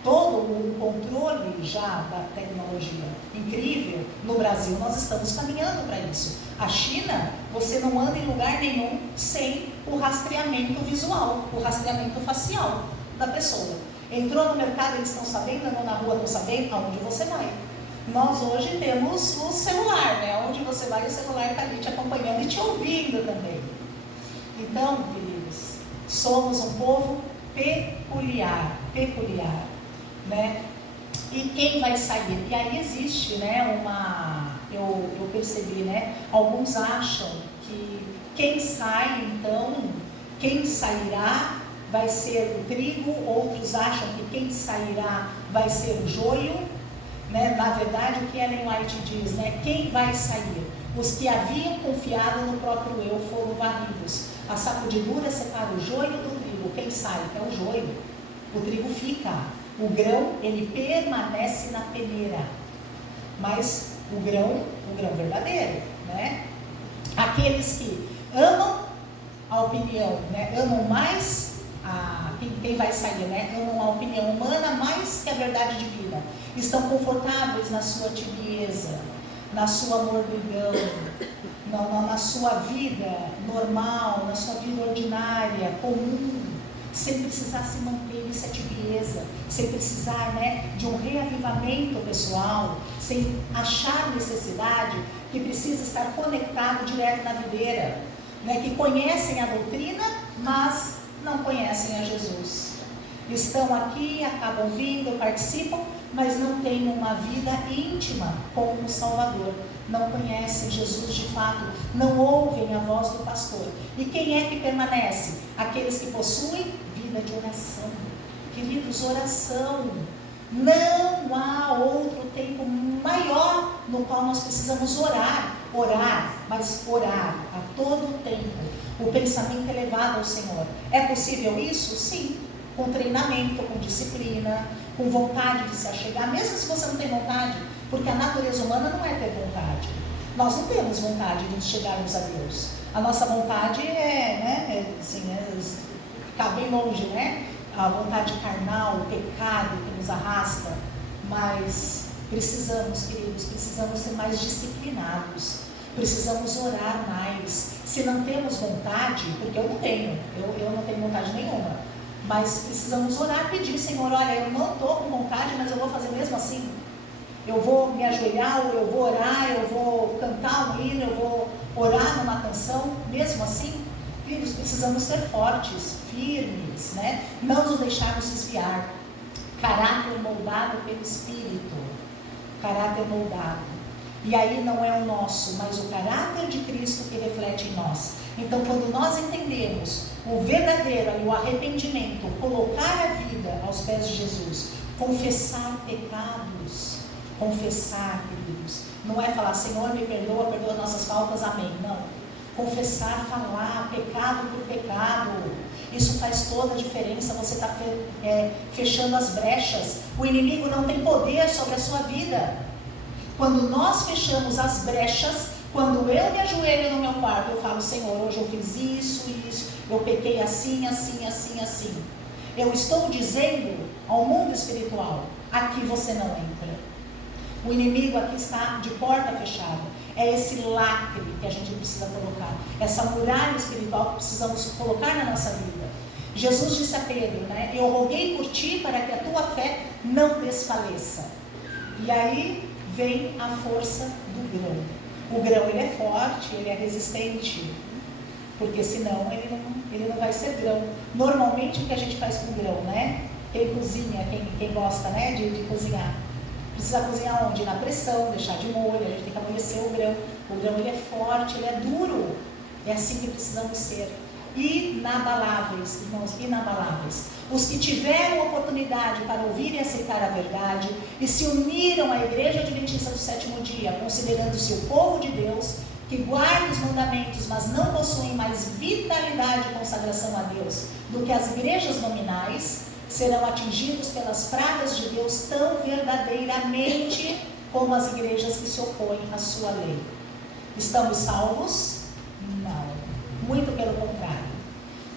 todo o controle já da tecnologia incrível. No Brasil nós estamos caminhando para isso. A China, você não anda em lugar nenhum sem o rastreamento visual, o rastreamento facial da pessoa. Entrou no mercado, eles estão sabendo, andou na rua, estão sabendo aonde você vai. Nós hoje temos o celular, onde você vai, o celular está ali te acompanhando e te ouvindo também. Então, queridos, somos um povo peculiar, E quem vai sair? E aí existe, eu percebi, alguns acham que quem sairá vai ser o trigo, outros acham que quem sairá vai ser o joio, Na verdade, o que Ellen White diz, quem vai sair? Os que haviam confiado no próprio eu foram varridos. A sacudidura separa o joio do trigo. Quem sai? É o joio. O trigo fica. O grão, ele permanece na peneira. Mas o grão verdadeiro, Aqueles que amam a opinião, amam mais quem vai sair, amam a opinião humana mais que a verdade divina. Estão confortáveis na sua tibieza, na sua mordidão, na sua vida normal, na sua vida ordinária, comum, sem precisar se manter nessa tibieza, sem precisar de um reavivamento pessoal, sem achar necessidade que precisa estar conectado direto na videira, que conhecem a doutrina, mas não conhecem a Jesus. Estão aqui, acabam vindo, participam, mas não têm uma vida íntima com o Salvador. Não conhecem Jesus de fato, não ouvem a voz do pastor. E quem é que permanece? Aqueles que possuem vida de oração. Queridos, oração. Não há outro tempo maior no qual nós precisamos orar, mas orar a todo tempo. O pensamento elevado ao Senhor. É possível isso? Sim. Com treinamento, com disciplina, com vontade de se achegar, mesmo se você não tem vontade, porque a natureza humana não é ter vontade. Nós não temos vontade de chegarmos a Deus. A nossa vontade ficar bem longe, A vontade carnal, o pecado que nos arrasta. Mas precisamos, queridos, precisamos ser mais disciplinados. Precisamos orar mais. Se não temos vontade, porque eu não tenho vontade nenhuma. Mas precisamos orar, pedir, Senhor, olha, eu não estou com vontade, mas eu vou fazer mesmo assim. eu vou me ajoelhar, ou eu vou orar, eu vou cantar um hino, eu vou orar numa canção, mesmo assim, queridos, precisamos ser fortes, firmes, né? Não nos deixarmos desviar. Caráter moldado pelo Espírito, caráter moldado. E aí não é o nosso, mas o caráter de Cristo que reflete em nós. Então, quando nós entendemos o verdadeiro, o arrependimento, colocar a vida aos pés de Jesus, confessar pecados, confessar, queridos, não é falar, Senhor, me perdoa nossas faltas, amém. Não. Confessar, falar, pecado por pecado. Isso faz toda a diferença. Você está fechando as brechas. O inimigo não tem poder sobre a sua vida. Quando nós fechamos as brechas, quando eu me ajoelho no meu quarto, eu falo, Senhor, hoje eu fiz isso, eu pequei assim. Eu estou dizendo ao mundo espiritual, aqui você não entra. O inimigo aqui está de porta fechada. É esse lacre que a gente precisa colocar, essa muralha espiritual que precisamos colocar na nossa vida. Jesus disse a Pedro, né? Eu roguei por ti para que a tua fé não desfaleça. E aí vem a força do grão. O grão, ele é forte, ele é resistente, porque senão ele não vai ser grão. Normalmente o que a gente faz com grão, né? Quem cozinha, quem gosta, né, de cozinhar, precisa cozinhar onde? Na pressão, deixar de molho, a gente tem que amolecer o grão. O grão, ele é forte, ele é duro. É assim que precisamos ser. Inabaláveis, irmãos, inabaláveis. Os que tiveram oportunidade para ouvir e aceitar a verdade e se uniram à Igreja Adventista do Sétimo Dia, considerando-se o povo de Deus, que guarda os mandamentos, mas não possuem mais vitalidade e consagração a Deus do que as igrejas nominais, serão atingidos pelas pragas de Deus tão verdadeiramente como as igrejas que se opõem à sua lei. Estamos salvos? Não. Muito pelo contrário.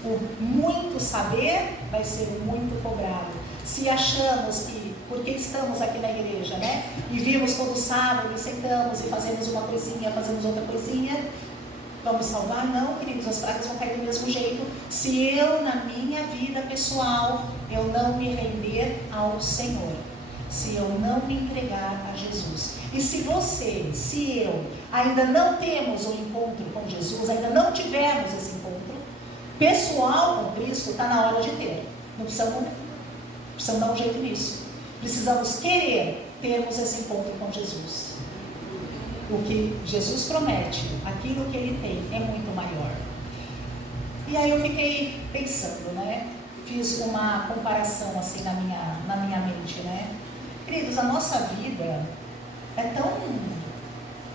O muito saber vai ser muito cobrado. Se achamos que, porque estamos aqui na igreja, né? E vimos todo sábado, e sentamos e fazemos uma coisinha, fazemos outra coisinha, vamos salvar? Não, queridos, as pragas vão cair do mesmo jeito. Se eu, na minha vida pessoal, eu não me render ao Senhor, se eu não me entregar a Jesus. E se você, se eu, ainda não temos um encontro com Jesus, ainda não tivermos esse encontro pessoal com Cristo, está na hora de ter. Não precisamos dar um jeito nisso. Precisamos querer termos esse encontro com Jesus. O que Jesus promete, aquilo que Ele tem, é muito maior. E aí eu fiquei pensando, né? Fiz uma comparação assim na minha mente, né? Queridos, a nossa vida é tão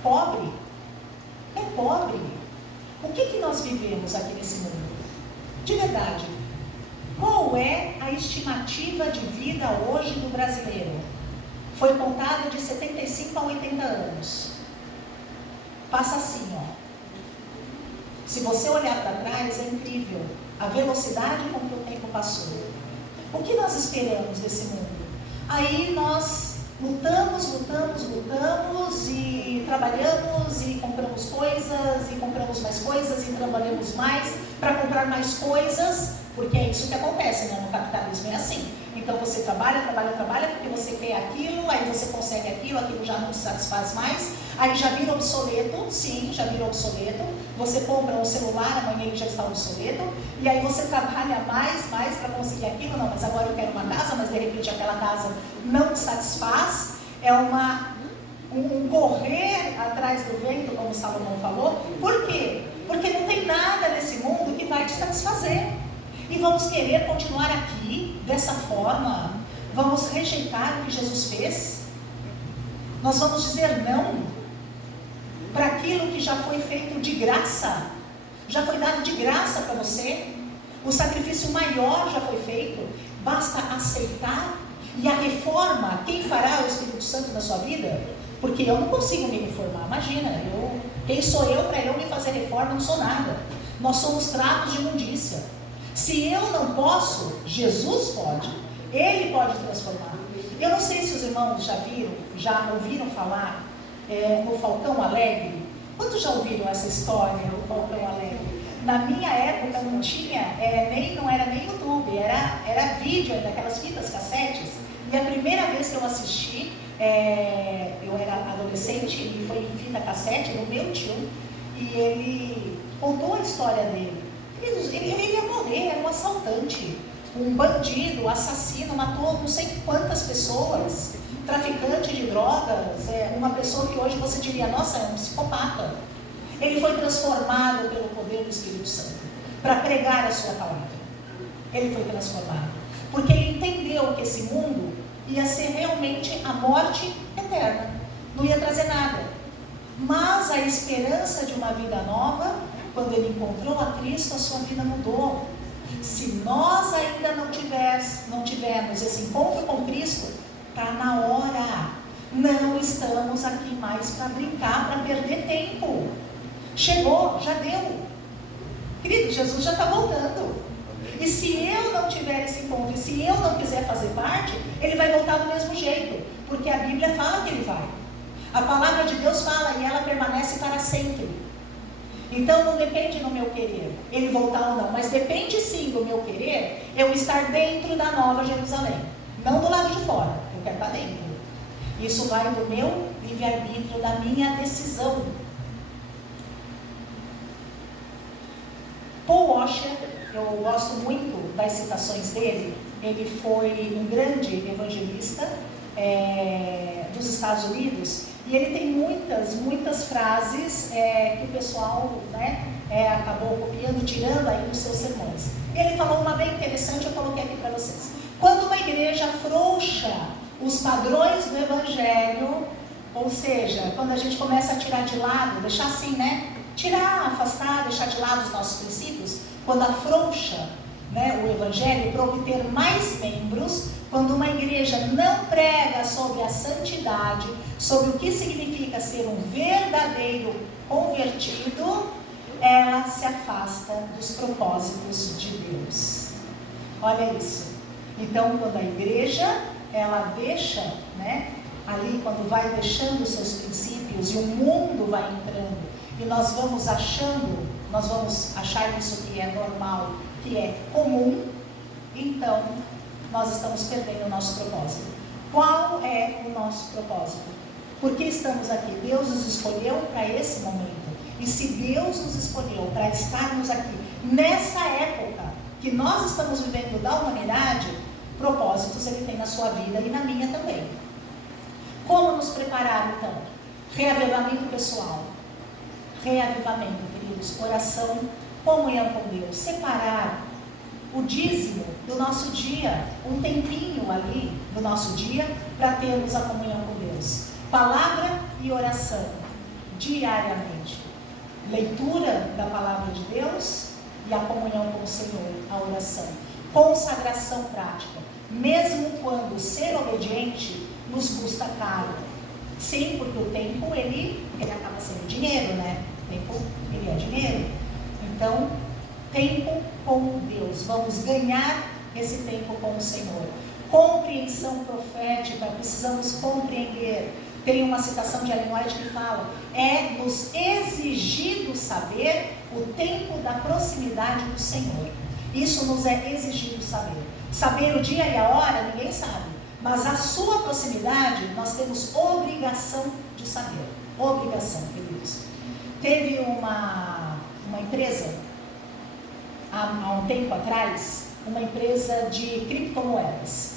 pobre. É pobre. O que nós vivemos aqui nesse mundo? De verdade, qual é a estimativa de vida hoje do brasileiro? Foi contada de 75 a 80 anos. Passa assim, ó. Se você olhar para trás, é incrível a velocidade com que o tempo passou. O que nós esperamos desse mundo? Aí nós lutamos e trabalhamos e compramos coisas e compramos mais coisas e trabalhamos mais para comprar mais coisas, porque é isso que acontece, né? No capitalismo é assim. Então você trabalha porque você quer aquilo, aí você consegue aquilo já não te satisfaz mais, aí já vira obsoleto, sim, já vira obsoleto. Você compra um celular, amanhã ele já está obsoleto, e aí você trabalha mais para conseguir aquilo, não, mas agora eu quero uma casa, mas de repente aquela casa não te satisfaz. É um correr atrás do vento, como Salomão falou. Por quê? Porque não tem nada nesse mundo que vai te satisfazer. E vamos querer continuar aqui dessa forma? Vamos rejeitar o que Jesus fez? Nós vamos dizer não para aquilo que já foi feito de graça? Já foi dado de graça para você? O sacrifício maior já foi feito? Basta aceitar? E a reforma, quem fará o Espírito Santo na sua vida? Porque eu não consigo me reformar. Imagina, quem sou eu para eu me fazer reforma? Não sou nada. Nós somos trapos de imundícia. Se eu não posso, Jesus pode. Ele pode transformar. Eu não sei se os irmãos já ouviram falar no Falcão Alegre. Quantos já ouviram essa história do Falcão Alegre? Na minha época não tinha, não era nem YouTube, era vídeo, daquelas fitas cassetes. E a primeira vez que eu assisti eu era adolescente e foi em fita cassete do meu tio, e ele contou a história dele. Ele ia morrer, era um assaltante, um bandido, assassino, matou não sei quantas pessoas, traficante de drogas, uma pessoa que hoje você diria, nossa, é um psicopata. Ele foi transformado pelo poder do Espírito Santo para pregar a sua palavra. Ele foi transformado porque ele entendeu que esse mundo ia ser realmente a morte eterna, não ia trazer nada, mas a esperança de uma vida nova. Quando ele encontrou a Cristo, a sua vida mudou. Se nós ainda não tivermos esse encontro com Cristo, está na hora. Não estamos aqui mais para brincar, para perder tempo. Chegou, já deu. Querido, Jesus já está voltando. E se eu não tiver esse encontro, e se eu não quiser fazer parte, ele vai voltar do mesmo jeito. Porque a Bíblia fala que ele vai. A palavra de Deus fala e ela permanece para sempre. Então não depende do meu querer, ele voltar ou não, mas depende sim do meu querer, eu estar dentro da Nova Jerusalém, não do lado de fora, eu quero estar dentro. Isso vai do meu livre-arbítrio, da minha decisão. Paul Washer, eu gosto muito das citações dele, ele foi um grande evangelista dos Estados Unidos. E ele tem muitas frases que o pessoal acabou copiando, tirando aí dos seus sermões. E ele falou uma bem interessante, eu coloquei aqui para vocês. Quando uma igreja afrouxa os padrões do evangelho, ou seja, quando a gente começa a tirar de lado, deixar assim, tirar, afastar, deixar de lado os nossos princípios, quando afrouxa o evangelho para obter mais membros, quando uma igreja não prega sobre a santidade, sobre o que significa ser um verdadeiro convertido, ela se afasta dos propósitos de Deus. Olha isso. Então, quando a igreja, ela deixa, ali quando vai deixando os seus princípios e o mundo vai entrando, e nós vamos achar isso que é normal, que é comum, então nós estamos perdendo o nosso propósito. Qual é o nosso propósito? Por que estamos aqui? Deus nos escolheu para esse momento. E se Deus nos escolheu para estarmos aqui nessa época que nós estamos vivendo da humanidade, propósitos Ele tem na sua vida e na minha também. Como nos preparar então? Reavivamento pessoal. Reavivamento, queridos. Oração, comunhão com Deus. Separar o dízimo do nosso dia, um tempinho ali do nosso dia, para termos a comunhão com Deus. Palavra e oração, diariamente. Leitura da palavra de Deus e a comunhão com o Senhor, a oração. Consagração prática, mesmo quando ser obediente nos custa caro. Sim, porque o tempo, ele acaba sendo dinheiro, O tempo, ele é dinheiro. Então, tempo com Deus, vamos ganhar esse tempo com o Senhor. Compreensão profética, precisamos compreender. Tem uma citação de Ellen White que fala: é nos exigido saber o tempo da proximidade do Senhor. Isso nos é exigido saber. Saber o dia e a hora, ninguém sabe, mas a sua proximidade, nós temos obrigação de saber. Obrigação, queridos. Teve uma empresa, há um tempo atrás, uma empresa de criptomoedas.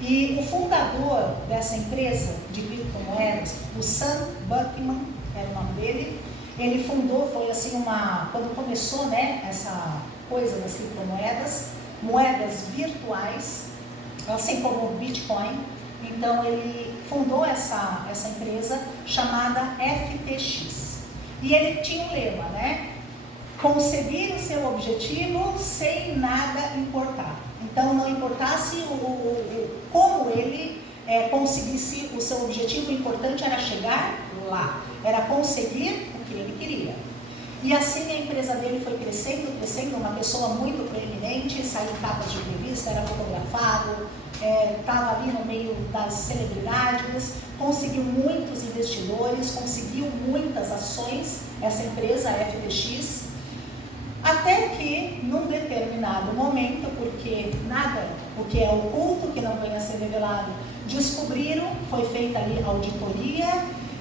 E o fundador dessa empresa de criptomoedas, o Sam Bankman, era o nome dele, ele fundou, foi assim quando começou essa coisa das criptomoedas, moedas virtuais, assim como o Bitcoin. Então ele fundou essa empresa chamada FTX. E ele tinha um lema, conseguir o seu objetivo sem nada importar. Então não importasse como ele conseguisse o seu objetivo, o importante era chegar lá, era conseguir o que ele queria. E assim a empresa dele foi crescendo, uma pessoa muito proeminente, saiu em capas de revista, era fotografado, estava ali no meio das celebridades, conseguiu muitos investidores, conseguiu muitas ações, essa empresa, a FTX, até que num determinado momento, porque nada o que é oculto, que não vem a ser revelado. Descobriram, foi feita ali auditoria,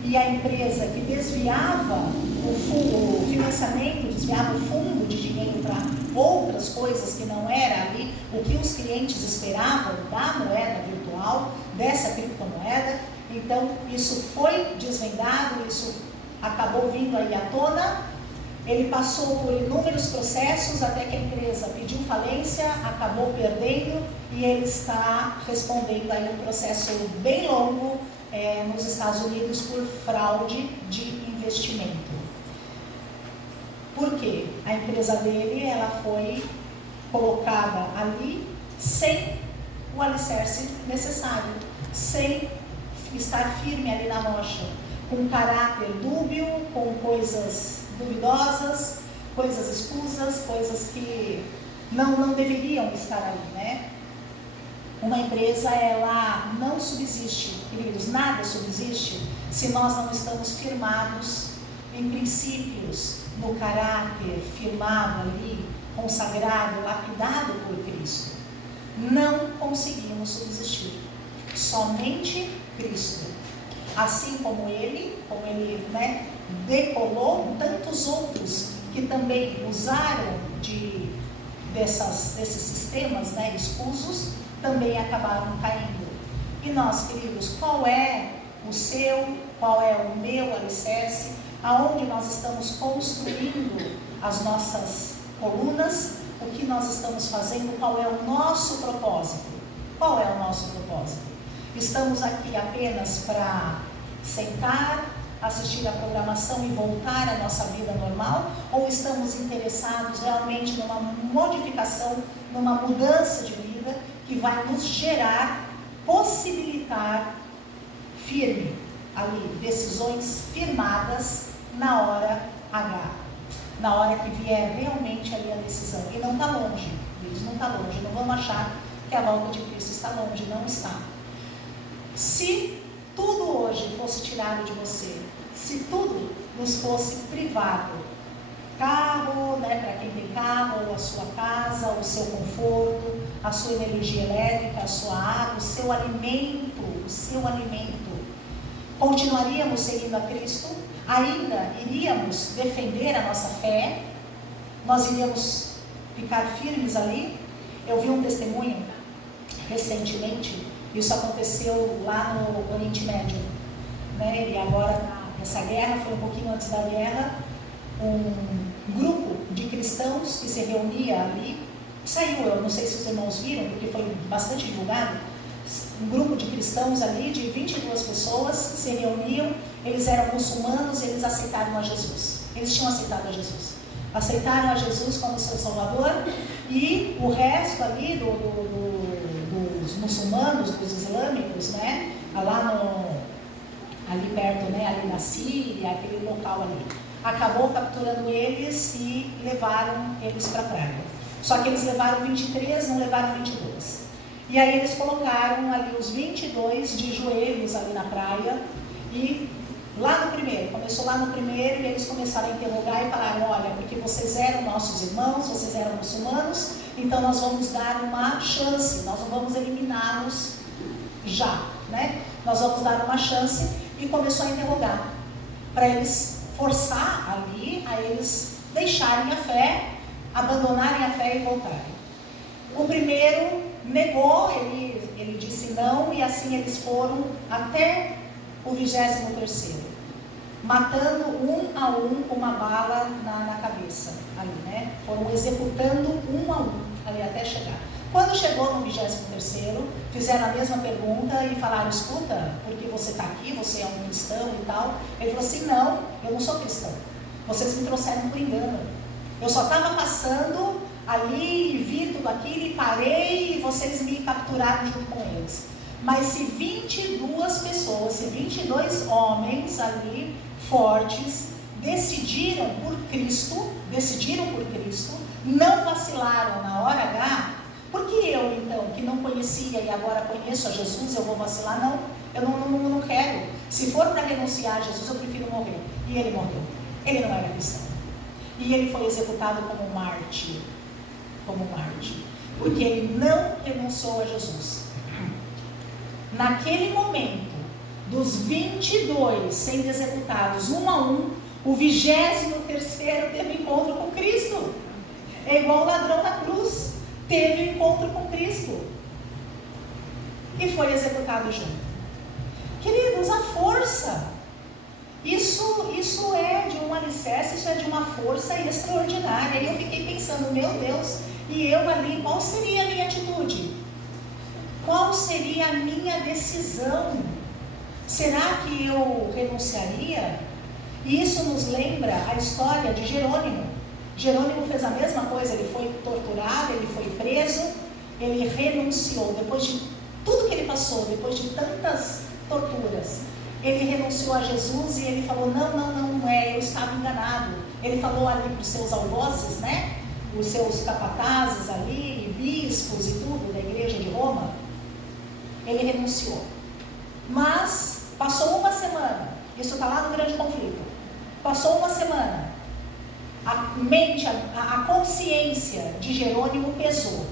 e a empresa que desviava o financiamento, desviava o fundo de dinheiro para outras coisas que não era ali o que os clientes esperavam da moeda virtual, dessa criptomoeda. Então isso foi desvendado, isso acabou vindo aí à tona. Ele passou por inúmeros processos até que a empresa pediu falência, acabou perdendo, e ele está respondendo aí um processo bem longo nos Estados Unidos por fraude de investimento. Por quê? A empresa dele, ela foi colocada ali sem o alicerce necessário, sem estar firme ali na rocha, com caráter dúbio, com coisas duvidosas, coisas escusas, coisas que não deveriam estar ali, né? Uma empresa, ela não subsiste, queridos, nada subsiste se nós não estamos firmados em princípios, no caráter, firmado ali, consagrado, lapidado por Cristo. Não conseguimos subsistir, somente Cristo. Assim como ele, né, decolou, tantos outros que também usaram desses sistemas, né, escusos, também acabaram caindo. E nós, queridos, qual é o seu, qual é o meu alicerce, aonde nós estamos construindo as nossas colunas, o que nós estamos fazendo, qual é o nosso propósito? Qual é o nosso propósito? Estamos aqui apenas para sentar, assistir a programação e voltar à nossa vida normal? Ou estamos interessados realmente numa modificação, numa mudança de vida que vai nos gerar, possibilitar firme ali, decisões firmadas na hora H, na hora que vier realmente ali a decisão? E não está longe, Deus não está longe, não vamos achar que a volta de Cristo está longe, não está. Se tudo hoje fosse tirado de você, se tudo nos fosse privado, carro, né, para quem tem carro, a sua casa, o seu conforto, a sua energia elétrica, a sua água, o seu alimento, continuaríamos seguindo a Cristo? Ainda iríamos defender a nossa fé? Nós iríamos ficar firmes ali? Eu vi um testemunho recentemente. Isso aconteceu lá no Oriente Médio, né? E agora, essa guerra, foi um pouquinho antes da guerra, um grupo de cristãos que se reunia ali, saiu, eu não sei se os irmãos viram, porque foi bastante divulgado, um grupo de cristãos ali, de 22 pessoas, que se reuniam, eles eram muçulmanos e eles aceitaram a Jesus. Eles tinham aceitado a Jesus. Aceitaram a Jesus como seu Salvador, e o resto ali dos muçulmanos, dos islâmicos, né, ali perto, né, ali na Síria, aquele local ali, acabou capturando eles e levaram eles para a praia. Só que eles levaram 23, não levaram 22. E aí eles colocaram ali os 22 de joelhos ali na praia, e começou lá no primeiro, e eles começaram a interrogar e falaram: olha, porque vocês eram nossos irmãos, vocês eram muçulmanos, então nós vamos dar uma chance, nós não vamos eliminá-los já, né? Nós vamos dar uma chance. E começou a interrogar, para eles forçar ali, a eles deixarem a fé, abandonarem a fé e voltarem. O primeiro negou, ele disse não, e assim eles foram até o 23º, matando um a um com uma bala na cabeça, ali, né? Foram executando um a um, ali até chegar. Quando chegou no 23º, fizeram a mesma pergunta e falaram: escuta, porque você está aqui, você é um cristão e tal? Ele falou assim: não, eu não sou cristão, vocês me trouxeram por engano, eu só estava passando ali e vi tudo aquilo e parei, e vocês me capturaram junto com eles. Mas se 22 pessoas, se 22 homens ali, fortes, decidiram por Cristo, não vacilaram na hora H, por que eu então, que não conhecia e agora conheço a Jesus, eu vou vacilar? Não, eu não quero. Se for para renunciar a Jesus, eu prefiro morrer. E ele morreu. Ele não era cristão. E ele foi executado como mártir. porque ele não renunciou a Jesus. Naquele momento, dos 22 sendo executados, um a um, o 23º teve encontro com Cristo. É igual o ladrão na cruz, teve encontro com Cristo e foi executado junto. Queridos, a força, isso é de um alicerce, isso é de uma força extraordinária. E eu fiquei pensando, meu Deus, e eu ali, qual seria a minha atitude? Qual seria a minha decisão? Será que eu renunciaria? E isso nos lembra a história de Jerônimo. Jerônimo fez a mesma coisa, ele foi torturado, ele foi preso, ele renunciou. Depois de tudo que ele passou, depois de tantas torturas, ele renunciou a Jesus e ele falou, não é, eu estava enganado. Ele falou ali para os seus algozes, né? Os seus capatazes ali, bispos e tudo, da igreja de Roma. Ele renunciou. Mas passou uma semana, isso está lá no grande conflito. Passou uma semana, a consciência de Jerônimo pesou.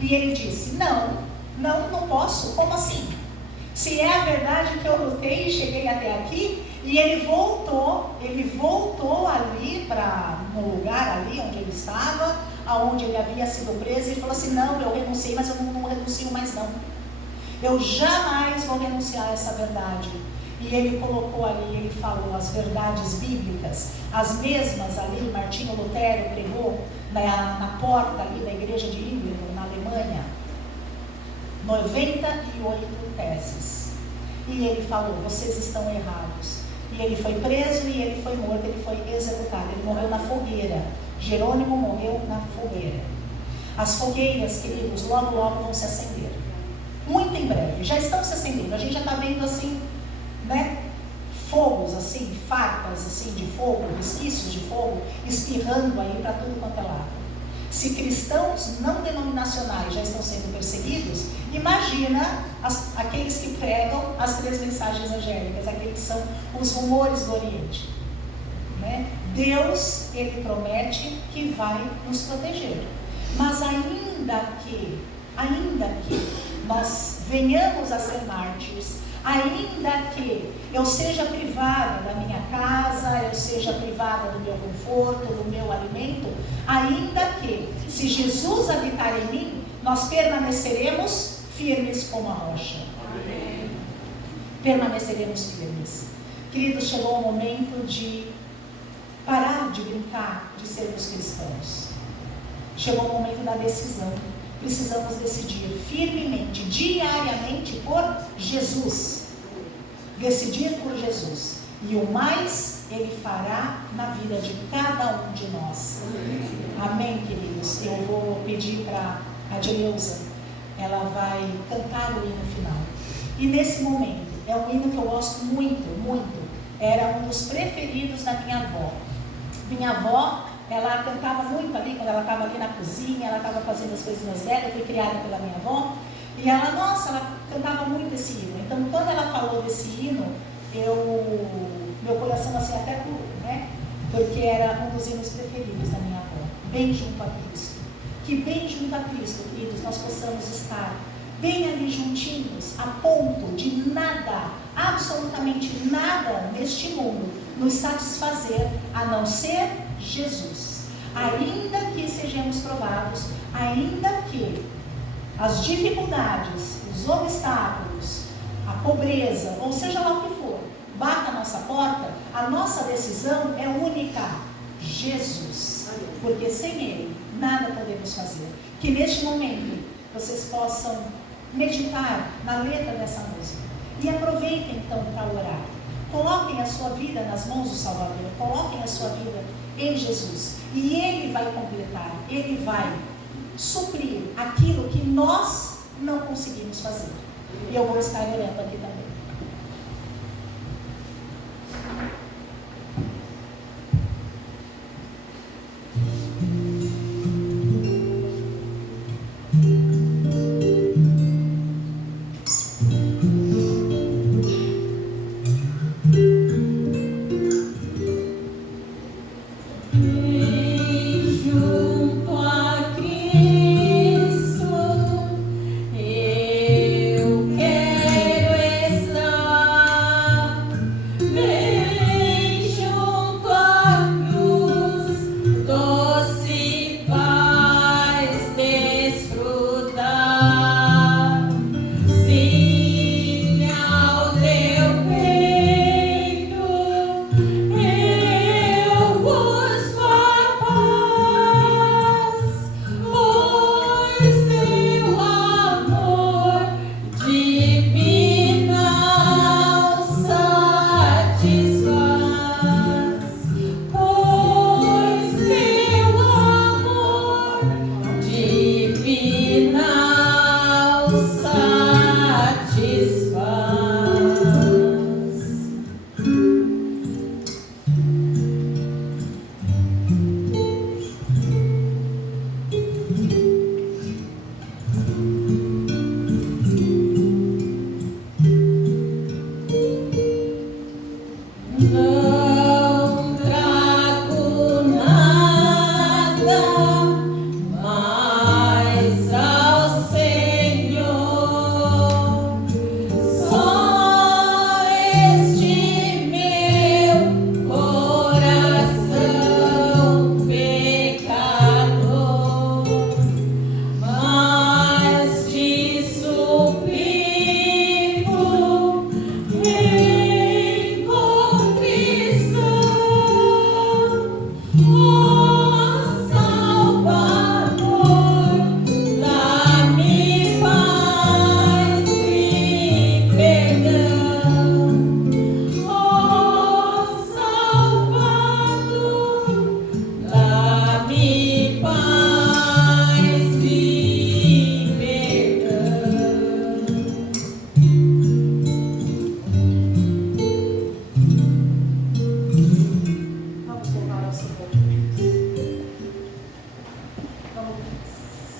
E ele disse, não posso, como assim? Se é a verdade que eu lutei e cheguei até aqui, e ele voltou ali no lugar ali onde ele estava, aonde ele havia sido preso, e falou assim, não, eu renunciei, mas eu não renuncio mais não. Eu jamais vou renunciar a essa verdade. E ele colocou ali, ele falou as verdades bíblicas, as mesmas ali, Martinho Lutero pregou na porta ali da igreja de Wittenberg, na Alemanha, 98 teses. E ele falou, vocês estão errados. E ele foi preso e ele foi morto, ele foi executado, ele morreu na fogueira. Jerônimo morreu na fogueira. As fogueiras, queridos, logo vão se acender. Muito em breve, já estão se acendendo. A gente já está vendo assim, né? Fogos assim, farpas assim de fogo, resquícios de fogo, espirrando aí para tudo quanto é lado. Se cristãos não denominacionais já estão sendo perseguidos, imagina aqueles que pregam as 3 mensagens angélicas, aqueles que são os rumores do Oriente, né? Deus, ele promete que vai nos proteger, mas ainda que nós venhamos a ser mártires, ainda que eu seja privada da minha casa, eu seja privada do meu conforto, do meu alimento, ainda que, se Jesus habitar em mim, nós permaneceremos firmes como a rocha. Amém. Permaneceremos firmes. Queridos, chegou o momento de parar de brincar de sermos cristãos. Chegou o momento da decisão. Precisamos decidir firmemente, diariamente por Jesus. Decidir por Jesus. E o mais Ele fará na vida de cada um de nós. Amém, queridos? Eu vou pedir para a Dileuza, ela vai cantar o hino final. E nesse momento, é um hino que eu gosto muito, muito. Era um dos preferidos da minha avó. Minha avó, ela cantava muito ali, quando ela estava ali na cozinha, ela estava fazendo as coisinhas dela. Eu fui criada pela minha avó, e ela cantava muito esse hino. Então, quando ela falou desse hino, meu coração assim até pulou, né? Porque era um dos hinos preferidos da minha avó. Bem junto a Cristo. Que bem junto a Cristo, queridos, nós possamos estar bem ali juntinhos, a ponto de nada, absolutamente nada neste mundo nos satisfazer, a não ser Jesus. Ainda que sejamos provados, ainda que as dificuldades, os obstáculos, a pobreza, ou seja lá o que for, bata a nossa porta, a nossa decisão é única: Jesus. Porque sem Ele, nada podemos fazer. Que neste momento vocês possam meditar na letra dessa música. E aproveitem então para orar. Coloquem a sua vida nas mãos do Salvador. Coloquem a sua vida em Jesus. E Ele vai completar, Ele vai suprir aquilo que nós não conseguimos fazer. E eu vou estar orando aqui também. Junto a Cristo.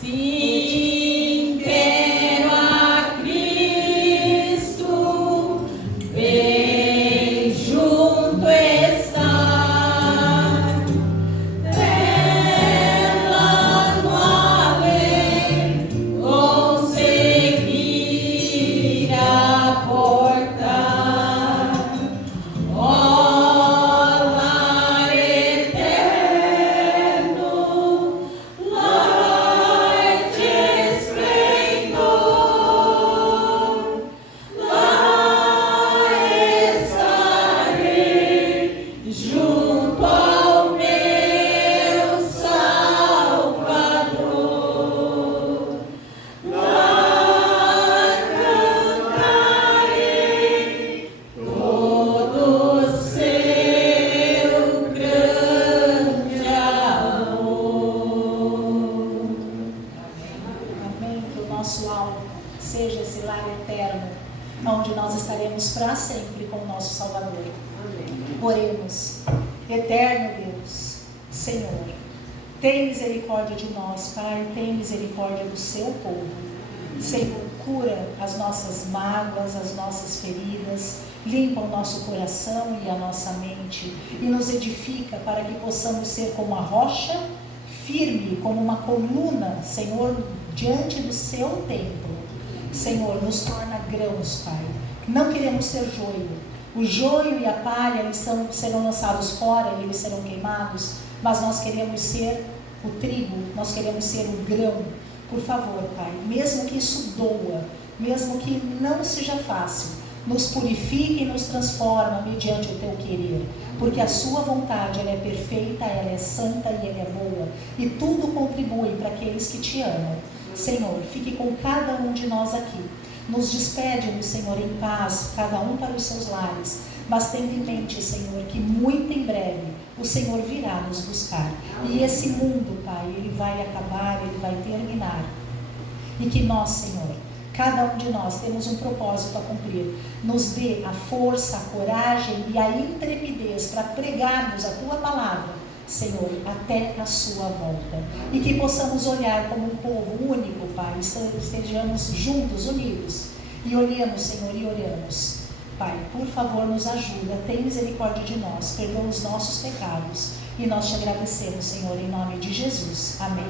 Sim, quero a Cristo, bem junto estar, dela no além, conseguir aportar, ó lar eterno, lar de esplendor, lá estarei junto ao meu Salvador, lá cantarei todo o seu grande amor. Amém. Que o nosso alvo seja esse lar eterno, onde nós estaremos para sempre com o nosso Salvador. Oremos. Eterno Deus, Senhor, tem misericórdia de nós, Pai, tem misericórdia do seu povo. Senhor, cura as nossas mágoas, as nossas feridas, limpa o nosso coração e a nossa mente e nos edifica para que possamos ser como a rocha, firme como uma coluna, Senhor, diante do seu templo. Senhor, nos torna grãos, Pai. Não queremos ser joio. O joio e a palha eles serão lançados fora e eles serão queimados, mas nós queremos ser o trigo, nós queremos ser o grão. Por favor, Pai, mesmo que isso doa, mesmo que não seja fácil, nos purifique e nos transforma mediante o teu querer, porque a sua vontade ela é perfeita, ela é santa e ela é boa, e tudo contribui para aqueles que te amam. Senhor, fique com cada um de nós aqui. Nos despede-nos, Senhor, em paz, cada um para os seus lares, mas tendo em mente, Senhor, que muito em breve o Senhor virá nos buscar. E esse mundo, Pai, ele vai acabar, ele vai terminar. E que nós, Senhor, cada um de nós temos um propósito a cumprir. Nos dê a força, a coragem e a intrepidez para pregarmos a Tua palavra, Senhor, até a Sua volta. E que possamos olhar como um povo único, Pai, estejamos juntos, unidos, e olhemos, Senhor, e oramos. Pai, por favor, nos ajuda, tem misericórdia de nós, perdoa os nossos pecados, e nós te agradecemos, Senhor, em nome de Jesus. Amém.